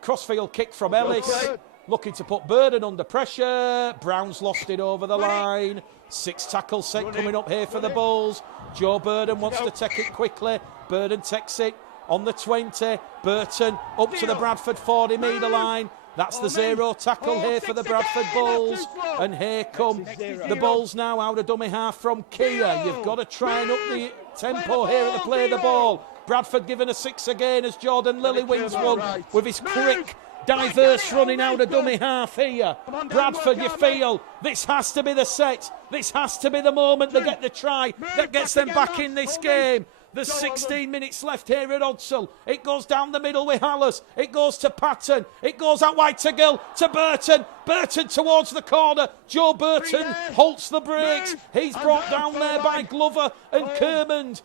Crossfield kick from Ellis. Looking to put Burden under pressure. Brown's lost it over the line. 6 tackle set coming up here for the Bulls. Joe Burden wants to take it quickly. Burden takes it. on the 20. Burton up to the Bradford 40-metre line. That's the zero tackle here for the Bradford Bulls. And here come the Bulls now out of dummy half from Kia. You've got to try and up the tempo here at the play of the ball. Bradford given a 6 again as Jordan Lilly wins one with his quick, diverse running out of dummy half here. Bradford, you feel this has to be the set. This has to be the moment they get the try that gets them back in this game. There's 16 minutes left here at Odsal. It goes down the middle with Hallis. It goes to Patton. It goes out wide to Gill, to Burton. Burton towards the corner. Joe Burton halts the brakes. He's brought down there by Glover and Kermond.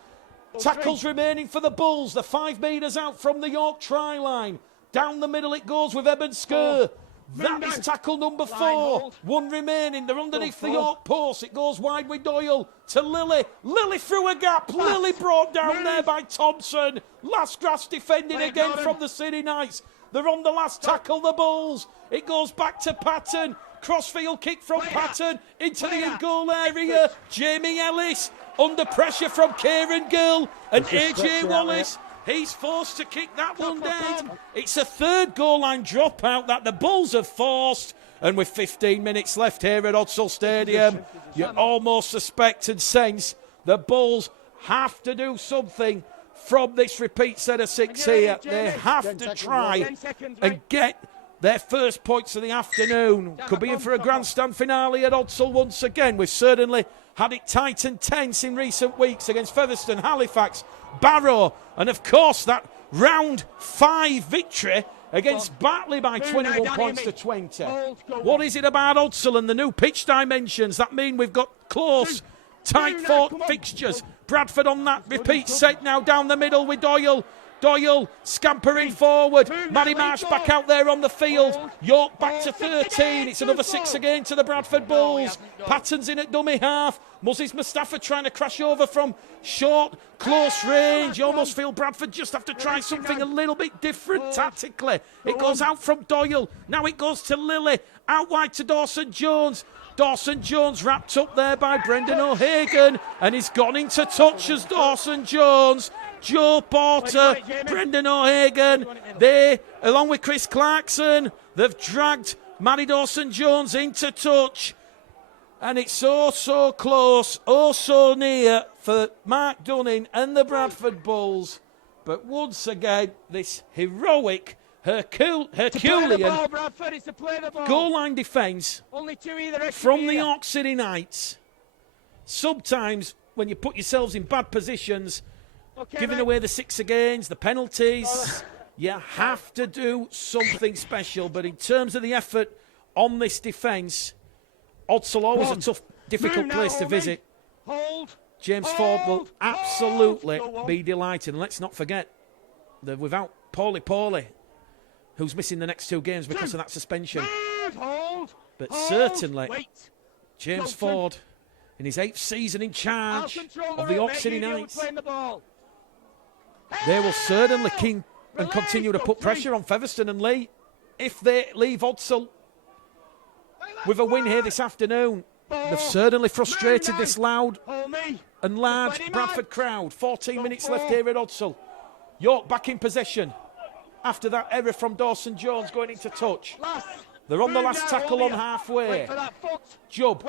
Tackles remaining for the Bulls. They're 5 metres out from the York try line. Down the middle it goes with Eben Skur. That is tackle number 4. 1 remaining. They're underneath the York post. It goes wide with Doyle to Lilly. Lilly through a gap. Lilly brought down there by Thompson. Last grass defending again from the City Knights. They're on the last tackle, the Bulls. It goes back to Patton. Crossfield kick from Patton into the goal area. Jamie Ellis under pressure from Kieran Gill and AJ Wallace. He's forced to kick that one dead. It's a third goal line dropout that the Bulls have forced. And with 15 minutes left here at Odsal Stadium, you almost suspect and sense the Bulls have to do something from this repeat set of 6 here. They have to try and get their first points of the afternoon. Could be in for a grandstand finale at Odsal once again. We've certainly had it tight and tense in recent weeks against Featherstone, Halifax, Barrow, and of course that round 5 victory against Batley by 21 points to 20. What is it about Odsal and the new pitch dimensions that mean we've got close, tight-fought fixtures? Bradford on that repeat set now down the middle with Doyle. Doyle scampering forward. Matty Marsh back out there on the field. York back to 13. It's another 6 again to the Bradford Bulls. Patton's in at dummy half. Muzzi's Mustafa trying to crash over from short, close range. You almost feel Bradford just have to try something a little bit different tactically. It goes out from Doyle. Now it goes to Lilly. Out wide to Dawson Jones. Dawson Jones wrapped up there by Brendan O'Hagan. And he's gone into touch as Dawson Jones. Joe Porter, Brendan O'Hagan, they, along with Chris Clarkson, they've dragged Matty Dawson-Jones into touch. And it's so close, so near for Mark Dunning and the Bradford Bulls. But once again, this heroic, Herculean goal line defence from the York City Knights. Sometimes, when you put yourselves in bad positions, giving away the 6 agains, the penalties, you have to do something special. But in terms of the effort on this defence, Odsal always a tough, difficult place to visit. James Ford will absolutely be delighted. And let's not forget that without Paulie, who's missing the next 2 games because of that suspension. But certainly, James Ford, in his 8th season in charge of the York City Knights, they will certainly keep and continue to put pressure on Featherstone and Lee if they leave Odsal with a win here this afternoon. They've certainly frustrated this loud and large Bradford crowd. 14 minutes left here at Odsal. York back in possession after that error from Dawson Jones going into touch. They're on the last tackle on halfway. Jubb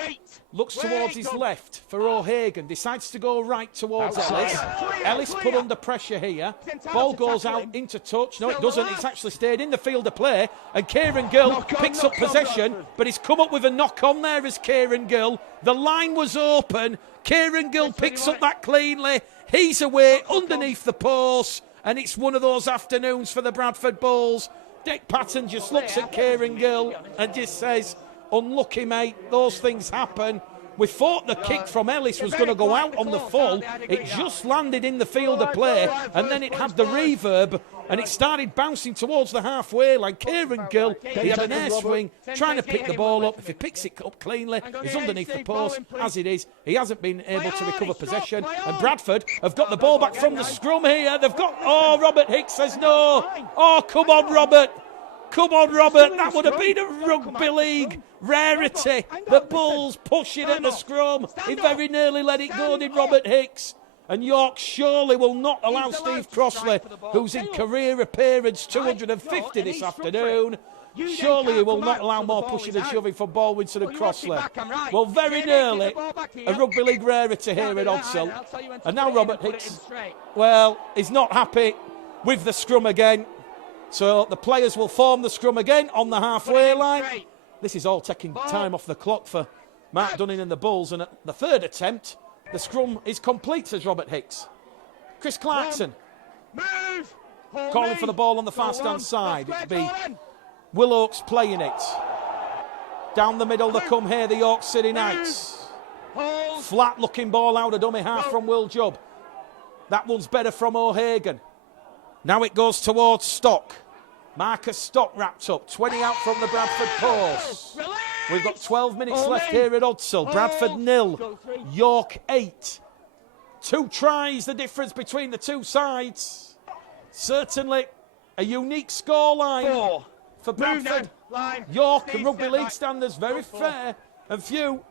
looks towards his left for O'Hagan. Decides to go right towards Ellis. Ellis put under pressure here. Ball goes out into touch. No, it doesn't. It's actually stayed in the field of play. And Kieran Gill picks up possession. But he's come up with a knock on there as Kieran Gill. The line was open. Kieran Gill picks up that cleanly. He's away underneath the post. And it's one of those afternoons for the Bradford Bulls. Dick Patton just looks at Kieran Gill and just says, unlucky, mate, those things happen. We thought the kick from Ellis was going to go out on the full. It just landed in the field of play, and then it had the reverb, and it started bouncing towards the halfway line. Kieran Gill, he had an air swing, trying to pick the ball up. If he picks it up cleanly, he's underneath the post. As it is, he hasn't been able to recover possession. And Bradford have got the ball back from the scrum here. They've got, Robert Hicks says no. Oh, come on, Robert. Come on, Robert. That would have been a rugby league rarity. The Bulls pushing at the scrum. He very nearly let it go, did Robert Hicks. And York surely will not allow He's allowed Steve to Crossley, strike for the ball. who's in Taylor. career appearance 250 Right, and this he's front afternoon. You then Surely he can't will come not out allow till the more ball pushing is and out. shoving from Baldwinson and Well, you watch it Crossley. back, I'm right. Well, very Jamie, get nearly the ball back here. a rugby league rarity here Can't at do that, Odsel. I'll tell you when to And put now it in Robert and put it Hicks, in straight. well, he's not happy with the scrum again. So the players will form the scrum again on the Put it halfway in line. straight. This is all taking Ball. time off the clock for Mark Dunning and the Bulls. And at the third attempt, the scrum is complete, says Robert Hicks. Chris Clarkson Move! Hold calling me. for the ball on the Go fast-hand on. side. That's It'll where be Jordan. Will Oakes playing it. Down the middle they come here, the York City Knights. Hold. Flat looking ball out, a dummy half Go. from Will Jubb. That one's better from O'Hagan. Now it goes towards Stock. Marcus Stock wrapped up, 20 out from the Bradford post. Release. We've got 12 minutes Hold left me. here at Odsel. Bradford Hold. 0, Go three. York 8. 2 tries the difference between the two sides. Certainly a unique scoreline 4. for Move Bradford. now. Line. York Steve, and rugby step league back. standards very Go for. fair and few.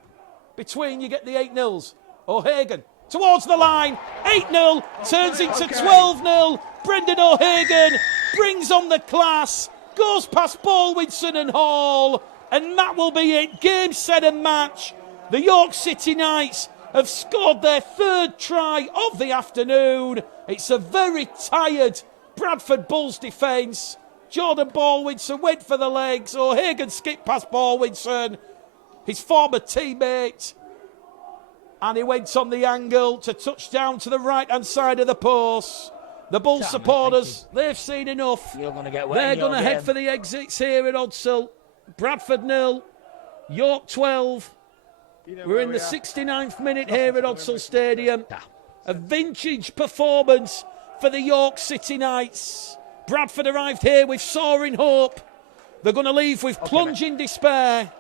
Between you get the 8-0s. O'Hagan towards the line. 8-0 turns into 12-0. Brendan O'Hagan brings on the class. Goes past Baldwinson and Hall. And that will be it. Game, set and match. The York City Knights have scored their third try of the afternoon. It's a very tired Bradford Bulls defence. Jordan Baldwinson went for the legs. O'Hagan skipped past Baldwinson, his former teammate, and he went on the angle to touch down to the right-hand side of the post. The Bulls Damn, supporters, they've seen enough. You're going to get wet. They're in your going to head game. for the exits here at Odsel. Bradford 0, York 12. We're in the 69th minute here at Odsel Stadium. A vintage performance for the York City Knights. Bradford arrived here with soaring hope. They're going to leave with plunging despair.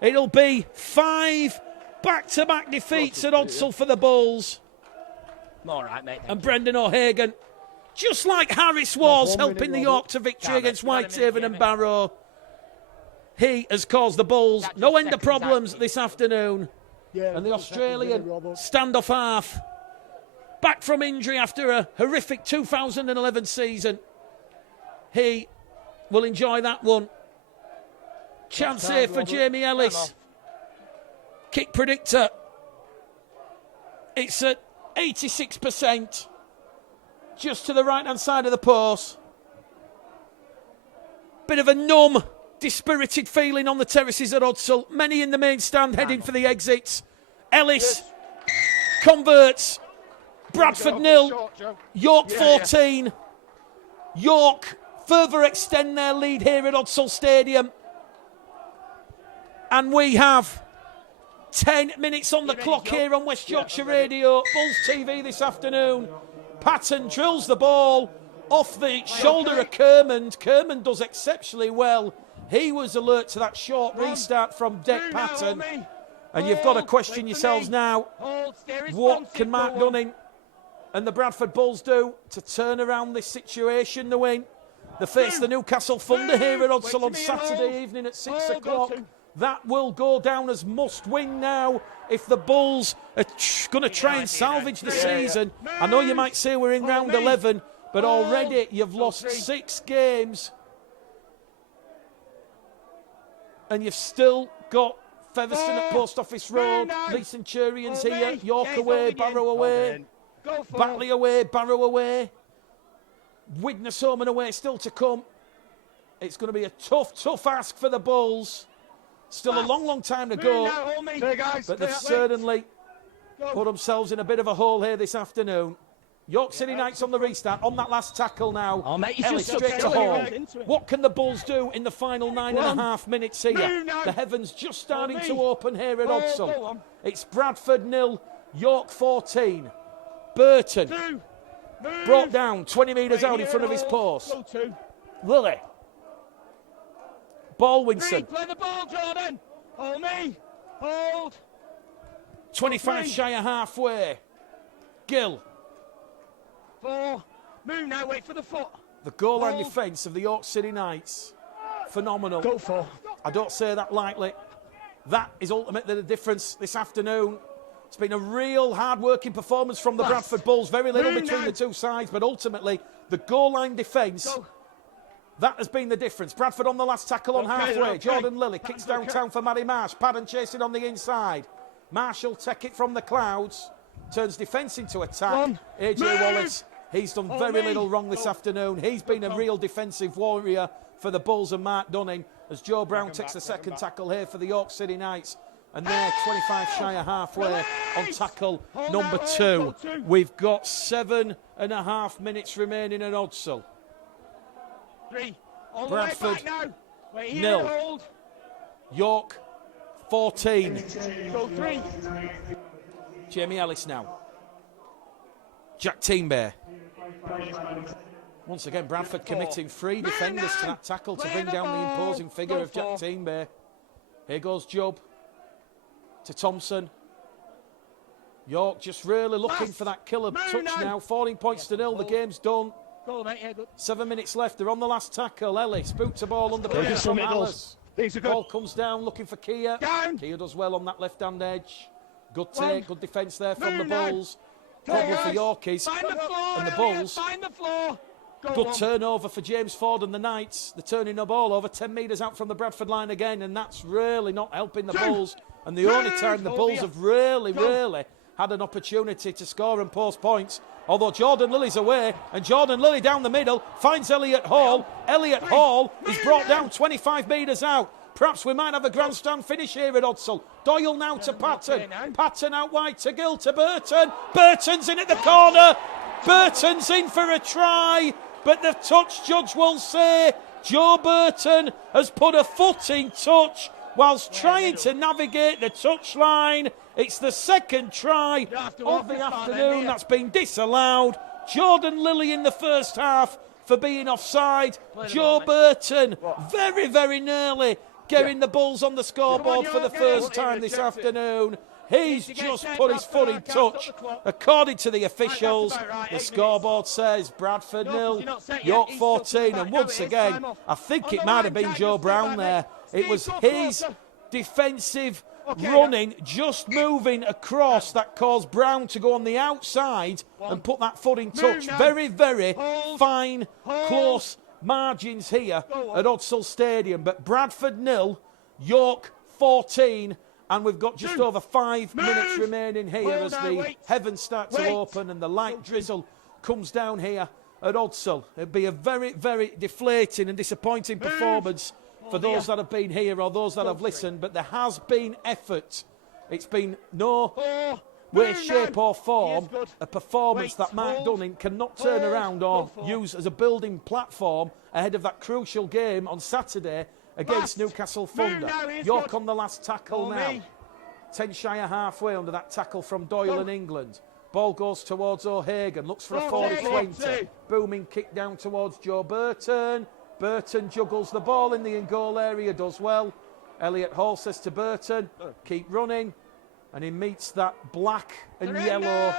It'll be 5 back-to-back defeats at Odsel for the Bulls. All right, mate. And Brendan O'Hagan, just like Harris was, 1 helping minute, the Robert. York to victory Damn it, against we've got a minute, Whitehaven and Jamie. Barrow. He has caused the Bulls That's no just end of seconds, problems actually. this afternoon. Yeah, And the 2 seconds, Australian Robert. standoff half, back from injury after a horrific 2011 season. He will enjoy that one. Chance time, here for Robert. Jamie Ellis. off. Kick predictor. It's at 86%. Just to the right-hand side of the post. Bit of a numb, dispirited feeling on the terraces at Odsel. Many in the main stand heading for the exits. Ellis converts. Bradford 0, York 14. York further extend their lead here at Odsel Stadium. And we have 10 minutes on the clock here on West Yorkshire Radio, Bulls TV this afternoon. Patton drills the ball off the shoulder of Kermond. Kermond does exceptionally well. He was alert to that short restart from Dick Patton. And you've got to question yourselves now, what can Mark Dunning and the Bradford Bulls do to turn around this situation to win? They face the Newcastle Thunder here at Odsel on Saturday evening at 6 o'clock. That will go down as must win now if the Bulls are going to try and salvage the season. I know you might say we're in round 11, but already you've lost 6 games. And you've still got Featherstone at Post Office Road, Lee Centurions here, York away, Barrow away, Batley away, Barrow away, Widnes home and away still to come. It's going to be a tough ask for the Bulls. Still a long time to go, but they've certainly put themselves in a bit of a hole here this afternoon. York City Knights on the restart, on that last tackle now. Oh, mate, Ellis straight to Hall. What can the Bulls do in the final 9.5 minutes here? The heavens just starting to open here at Odsel. It's Bradford 0, York 14. Burton brought down 20 metres out in front of his post. Lilly. Baldwinson. Play the ball, Jordan. Hold me. Hold. 25 shy of halfway. Gill. 4. Move now. Wait for the foot. The goal line defence of the York City Knights. Phenomenal. Go for. I don't say that lightly. That is ultimately the difference this afternoon. It's been a real hard-working performance from the Bradford Bulls. Very little between the two sides, but ultimately the goal line defence, that has been the difference. Bradford on the last tackle on halfway. Jordan Lilly kicks downtown for Matty Marsh. Padden chasing on the inside. Marsh will take it from the clouds. Turns defence into attack. AJ Wallace, he's done very little wrong this afternoon. He's been a real defensive warrior for the Bulls and Mark Dunning as Joe Brown takes the second tackle here for the York City Knights. And they're 25 shy of halfway on tackle number 2. We've got 7.5 minutes remaining at Odsal. Bradford 0. York 14. Jamie Ellis now. Jack Teambear. Once again, Bradford committing 3 defenders to that tackle to bring down the imposing figure of Jack Teambear. Here goes Jubb to Thompson. York just really looking for that killer touch now. 14 points to 0. The game's done. 7 minutes left. They're on the last tackle. Ellis boots a ball under pressure from Alice. Ball comes down looking for Kia. Kia does well on that left-hand edge. Good take, good defence there from the Bulls. Problem for Yorkies and the Bulls. Good turnover for James Ford and the Knights. They're turning the ball over 10 metres out from the Bradford line again, and that's really not helping the Bulls. And the only time the Bulls have really had an opportunity to score and post points. Although Jordan Lilly's away, and Jordan Lilly down the middle finds Elliot Hall. Elliot Hall is brought down 25 metres out. Perhaps we might have a grandstand finish here at Odsal. Doyle now to Patton. Patton out wide to Gill to Burton. Burton's in at the corner. Burton's in for a try, but the touch judge will say Joe Burton has put a foot in touch whilst trying to navigate the touchline. It's the second try of the afternoon that's been disallowed. Jordan Lilly in the first half for being offside. Joe Burton very nearly getting the Bulls on the scoreboard for the first time this afternoon. He's just put his foot in touch. According to the officials, the scoreboard says Bradford 0, York 14. And once again, I think it might have been Joe Brown there. It was his defensive running, just moving across, that caused Brown to go on the outside and put that foot in touch. Very fine, close margins here at Odsal Stadium. But Bradford 0, York 14. And we've got just over 5 minutes remaining here as the heavens start to open and the light drizzle comes down here at Odsal. It'd be a very deflating and disappointing performance for those that have been here or those that have listened, but there has been effort. It's been no way, shape or form a performance that Mark Dunning cannot turn around or use as a building platform ahead of that crucial game on Saturday against Newcastle Thunder. York on the last tackle now. 10 shy of halfway under that tackle from Doyle and England. Ball goes towards O'Hagan, looks for a 40-20. Booming kick down towards Joe Burton. Burton juggles the ball in the in-goal area, does well. Elliot Hall says to Burton, keep running. And he meets that black and yellow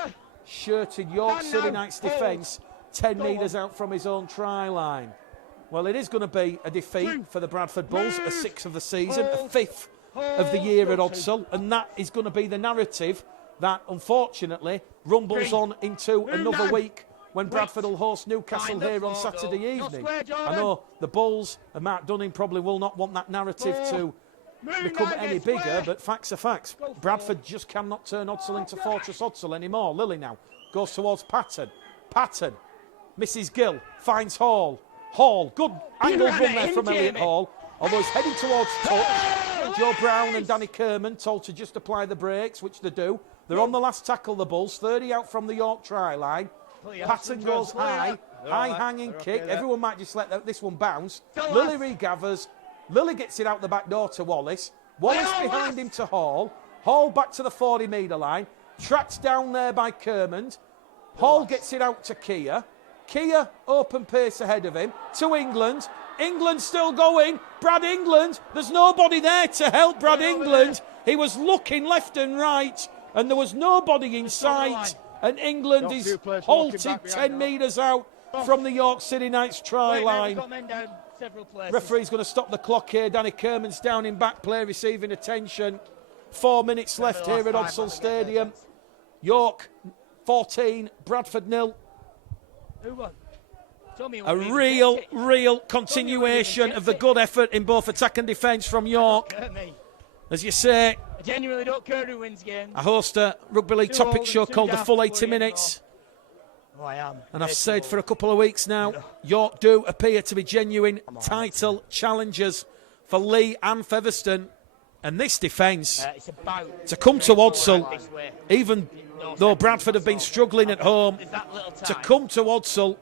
shirted York City Knights defence 10 metres out from his own try line. Well, it is going to be a defeat for the Bradford Bulls, a 6th of the season, a 5th of the year at Odsal, and that is going to be the narrative that, unfortunately, rumbles on into another week when Bradford will host Newcastle here on Saturday evening. I know the Bulls and Mark Dunning probably will not want that narrative to become any bigger, but facts are facts. Bradford just cannot turn Odsal into Fortress Odsal anymore. Lilly now goes towards Patton. Patton misses Gill, finds Hall. Hall, good angle run there from Elliot Hall, although he's heading towards touch. Joe Brown and Danny Kerman told to just apply the brakes, which they do. They're on the last tackle, the Bulls, 30 out from the York try line. Patton goes high hanging kick. Everyone might just let this one bounce. Lilly regathers. Lilly gets it out the back door to Wallace. Wallace behind him to Hall. Hall back to the 40-metre line. Tracked down there by Kermond. Hall gets it out to Kia. Kia, open pace ahead of him, to England. England still going. Brad England, there's nobody there to help Brad England. He was looking left and right, and there was nobody in sight. And England is halted 10 metres out from the York City Knights try line. Referee's going to stop the clock here. Danny Kerman's down in back play, receiving attention. 4 minutes left here at Odsal Stadium. York 14, Bradford 0. Who won? A real continuation of the good effort in both attack and defence from York. As you say, I genuinely don't care who wins games. I host a rugby league topic show called The Full 80 Minutes. Oh, I am. And I've said for a couple of weeks now, York do appear to be genuine title challengers for Leigh and Featherstone. And this defence, to come to Odsal, even though Bradford have been struggling at home, to come to Odsal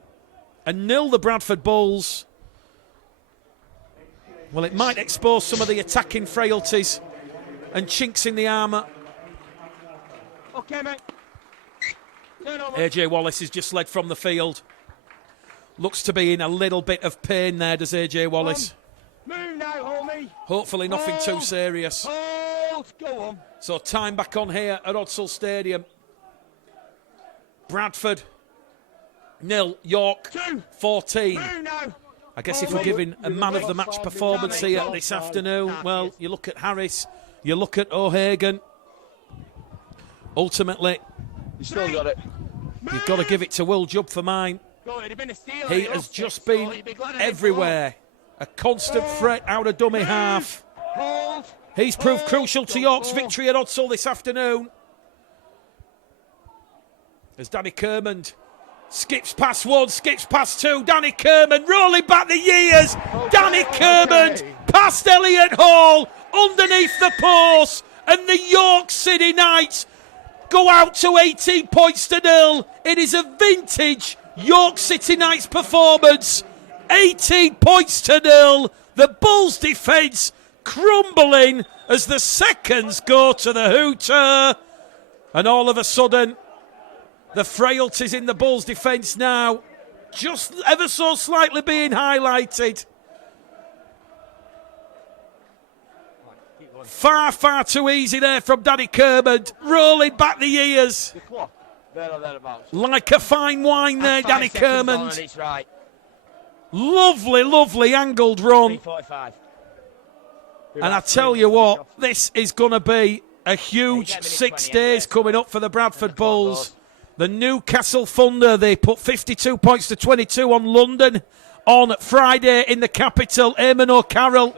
and nil the Bradford Bulls, well, it might expose some of the attacking frailties and chinks in the armour. Okay, mate. AJ Wallace is just led from the field. Looks to be in a little bit of pain there, does AJ Wallace? Move now, homie. Hopefully nothing too serious. Go on. So time back on here at Odsal Stadium. Bradford 0, York 14. Move now. I guess if we're giving a man of the match performance here this afternoon, well, you look at Harris, you look at O'Hagan. Ultimately, You still got it. you've got to give it to Will Jubb for mine. He has just been everywhere. A constant threat out of dummy half. He's proved crucial to York's victory at Odsal this afternoon. As Danny Kermond skips past one, skips past two. Danny Kermond rolling back the years. Danny Kermond past Elliot Hall underneath the post. And the York City Knights go out to 18 points to 0. It is a vintage York City Knights performance. 18 points to 0. The Bulls' defence crumbling as the seconds go to the hooter. And all of a sudden, the frailties in the Bulls' defence now just ever so slightly being highlighted. Far, far too easy there from Danny Kermond. Rolling back the ears. Like a fine wine there, Danny Kermond. Lovely, lovely angled run. And I tell you what, this is going to be a huge 6 days coming up for the Bradford Bulls. The Newcastle Thunder, they put 52 points to 22 on London on Friday in the capital. Eamon O'Carroll,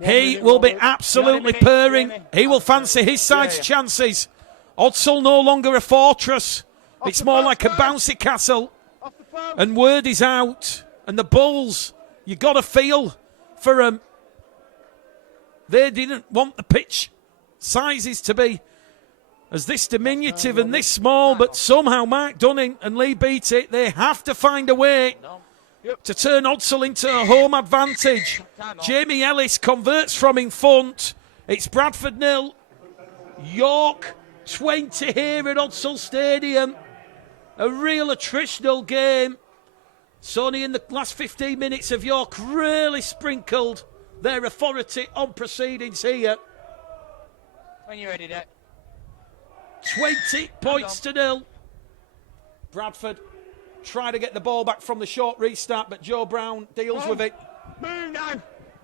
he will be absolutely purring. He will fancy his side's chances. Odsal no longer a fortress. It's more like a bouncy castle. And word is out. And the Bulls, you got to feel for them. They didn't want the pitch sizes to be as this diminutive and this small, but somehow Mark Dunning and Lee Beattie, they have to find a way to turn Odsal into a home advantage. Jamie Ellis converts from in front. It's Bradford 0, York 20 here at Odsal Stadium. A real attritional game. It's only in the last 15 minutes of York really sprinkled their authority on proceedings here. When you're ready, Dick. 20 points to 0. Bradford try to get the ball back from the short restart, but Joe Brown deals with it. Move now.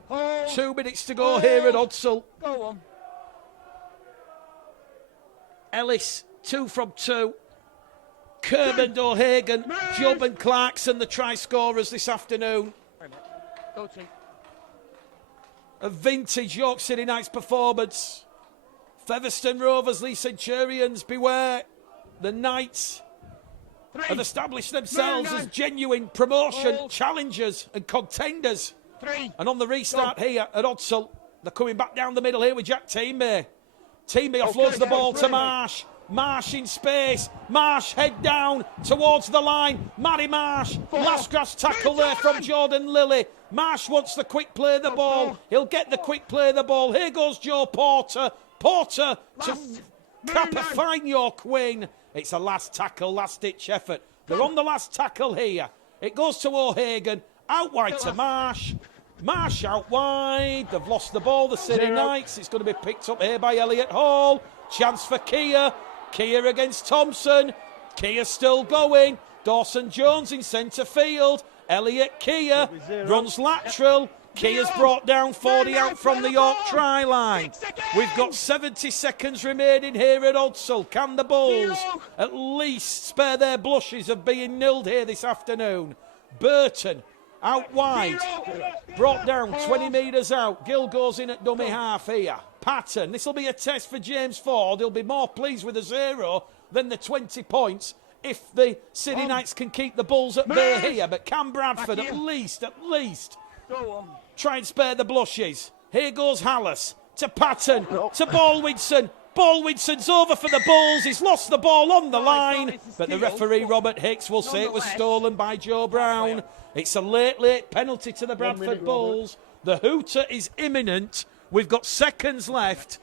Hold. 2 minutes to go here at Odsal. Go on. Ellis, 2 from 2. Kermond, O'Hagan, Jubb and Clarkson, the try scorers this afternoon. Go to. A vintage York City Knights performance. Featherstone Rovers, Lee Centurions, beware. The Knights have established themselves as genuine promotion challengers and contenders. And on the restart here at Odsal, they're coming back down the middle here with Jack Teamby. Teamby offloads the ball to Marsh. Marsh in space. Marsh head down towards the line. Matty Marsh. Last grass tackle there from Jordan Lilly. Marsh wants the quick play of the ball. He'll get the quick play of the ball. Here goes Joe Porter. Porter to cap a fine York win. It's a last tackle, last ditch effort. They're on the last tackle here. It goes to O'Hagan. Out wide to Marsh. Marsh out wide. They've lost the ball, the City Knights. It's going to be picked up here by Elliot Hall. Chance for Keir. Keir against Thompson. Keir still going. Dawson Jones in centre field. Elliot Keir runs lateral. Kia's brought down 40 out from the York try line. We've got 70 seconds remaining here at Odsal. Can the Bulls at least spare their blushes of being nilled here this afternoon? Burton out wide, brought down 20 metres out. Gill goes in at dummy half here. Patton, this will be a test for James Ford. He'll be more pleased with a 0 than the 20 points if the City Knights can keep the Bulls at bay here. But can Bradford at least try and spare the blushes? Here goes Hallis to Patton, to Baldwinson. Baldwinson's over for the Bulls. He's lost the ball on the line, but the referee, Robert Hicks, will say it was stolen by Joe Brown. It's a late penalty to the Bradford Bulls. The hooter is imminent. We've got seconds left,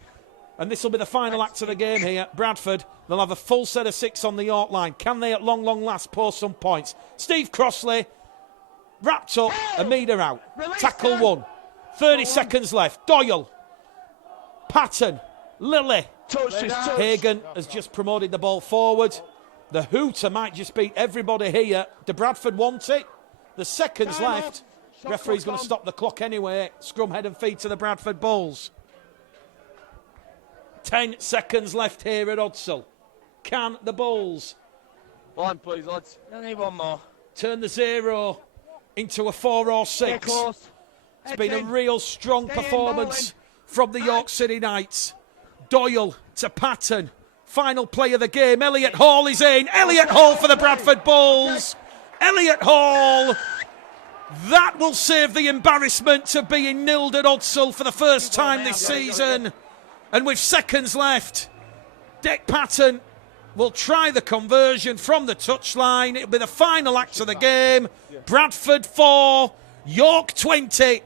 and this will be the final act of the game here. Bradford, they'll have a full set of 6 on the York line. Can they at long last post some points? Steve Crossley wrapped up, a metre out. Tackle 1. 30 seconds left. Doyle, Patton, Lilly. Hagan has just promoted the ball forward. The hooter might just beat everybody here. Do Bradford want it? The seconds left. Referee's going to stop the clock anyway. Scrum head and feet to the Bradford Bulls. 10 seconds left here at Odsal. Can the Bulls Line, please, lads. I need one more. turn the 0 into a 4 or 6? It's been a real strong performance from the York City Knights. Doyle to Patton. Final play of the game. Elliot Hall is in. Elliot Hall for the Bradford Bulls. Elliot Hall. That will save the embarrassment of being nilled at Odsal for the first time this season. And with seconds left, Dick Patton will try the conversion from the touchline. It'll be the final act of the game. Bradford 4, York 20.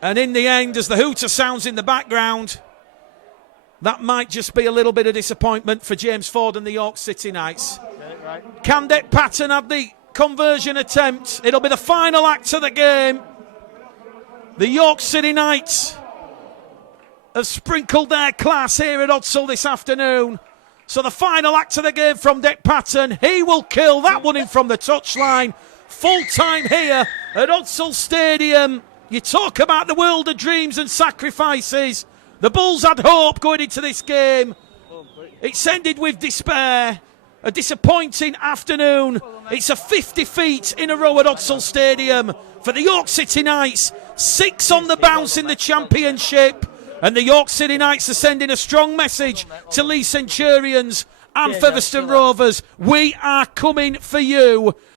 And in the end, as the hooter sounds in the background, that might just be a little bit of disappointment for James Ford and the York City Knights. Can Dick Patton have the conversion attempt? It'll be the final act of the game. The York City Knights have sprinkled their class here at Odsal this afternoon. So the final act of the game from Dick Patton. He will kill that one in from the touchline. Full time here at Odsal Stadium. You talk about the world of dreams and sacrifices. The Bulls had hope going into this game. It's ended with despair. A disappointing afternoon. It's a 50 feet in a row at Odsal Stadium for the York City Knights. 6 on the bounce in the championship. And the York City Knights are sending a strong message to Lee Centurions and Featherstone Rovers. We are coming for you.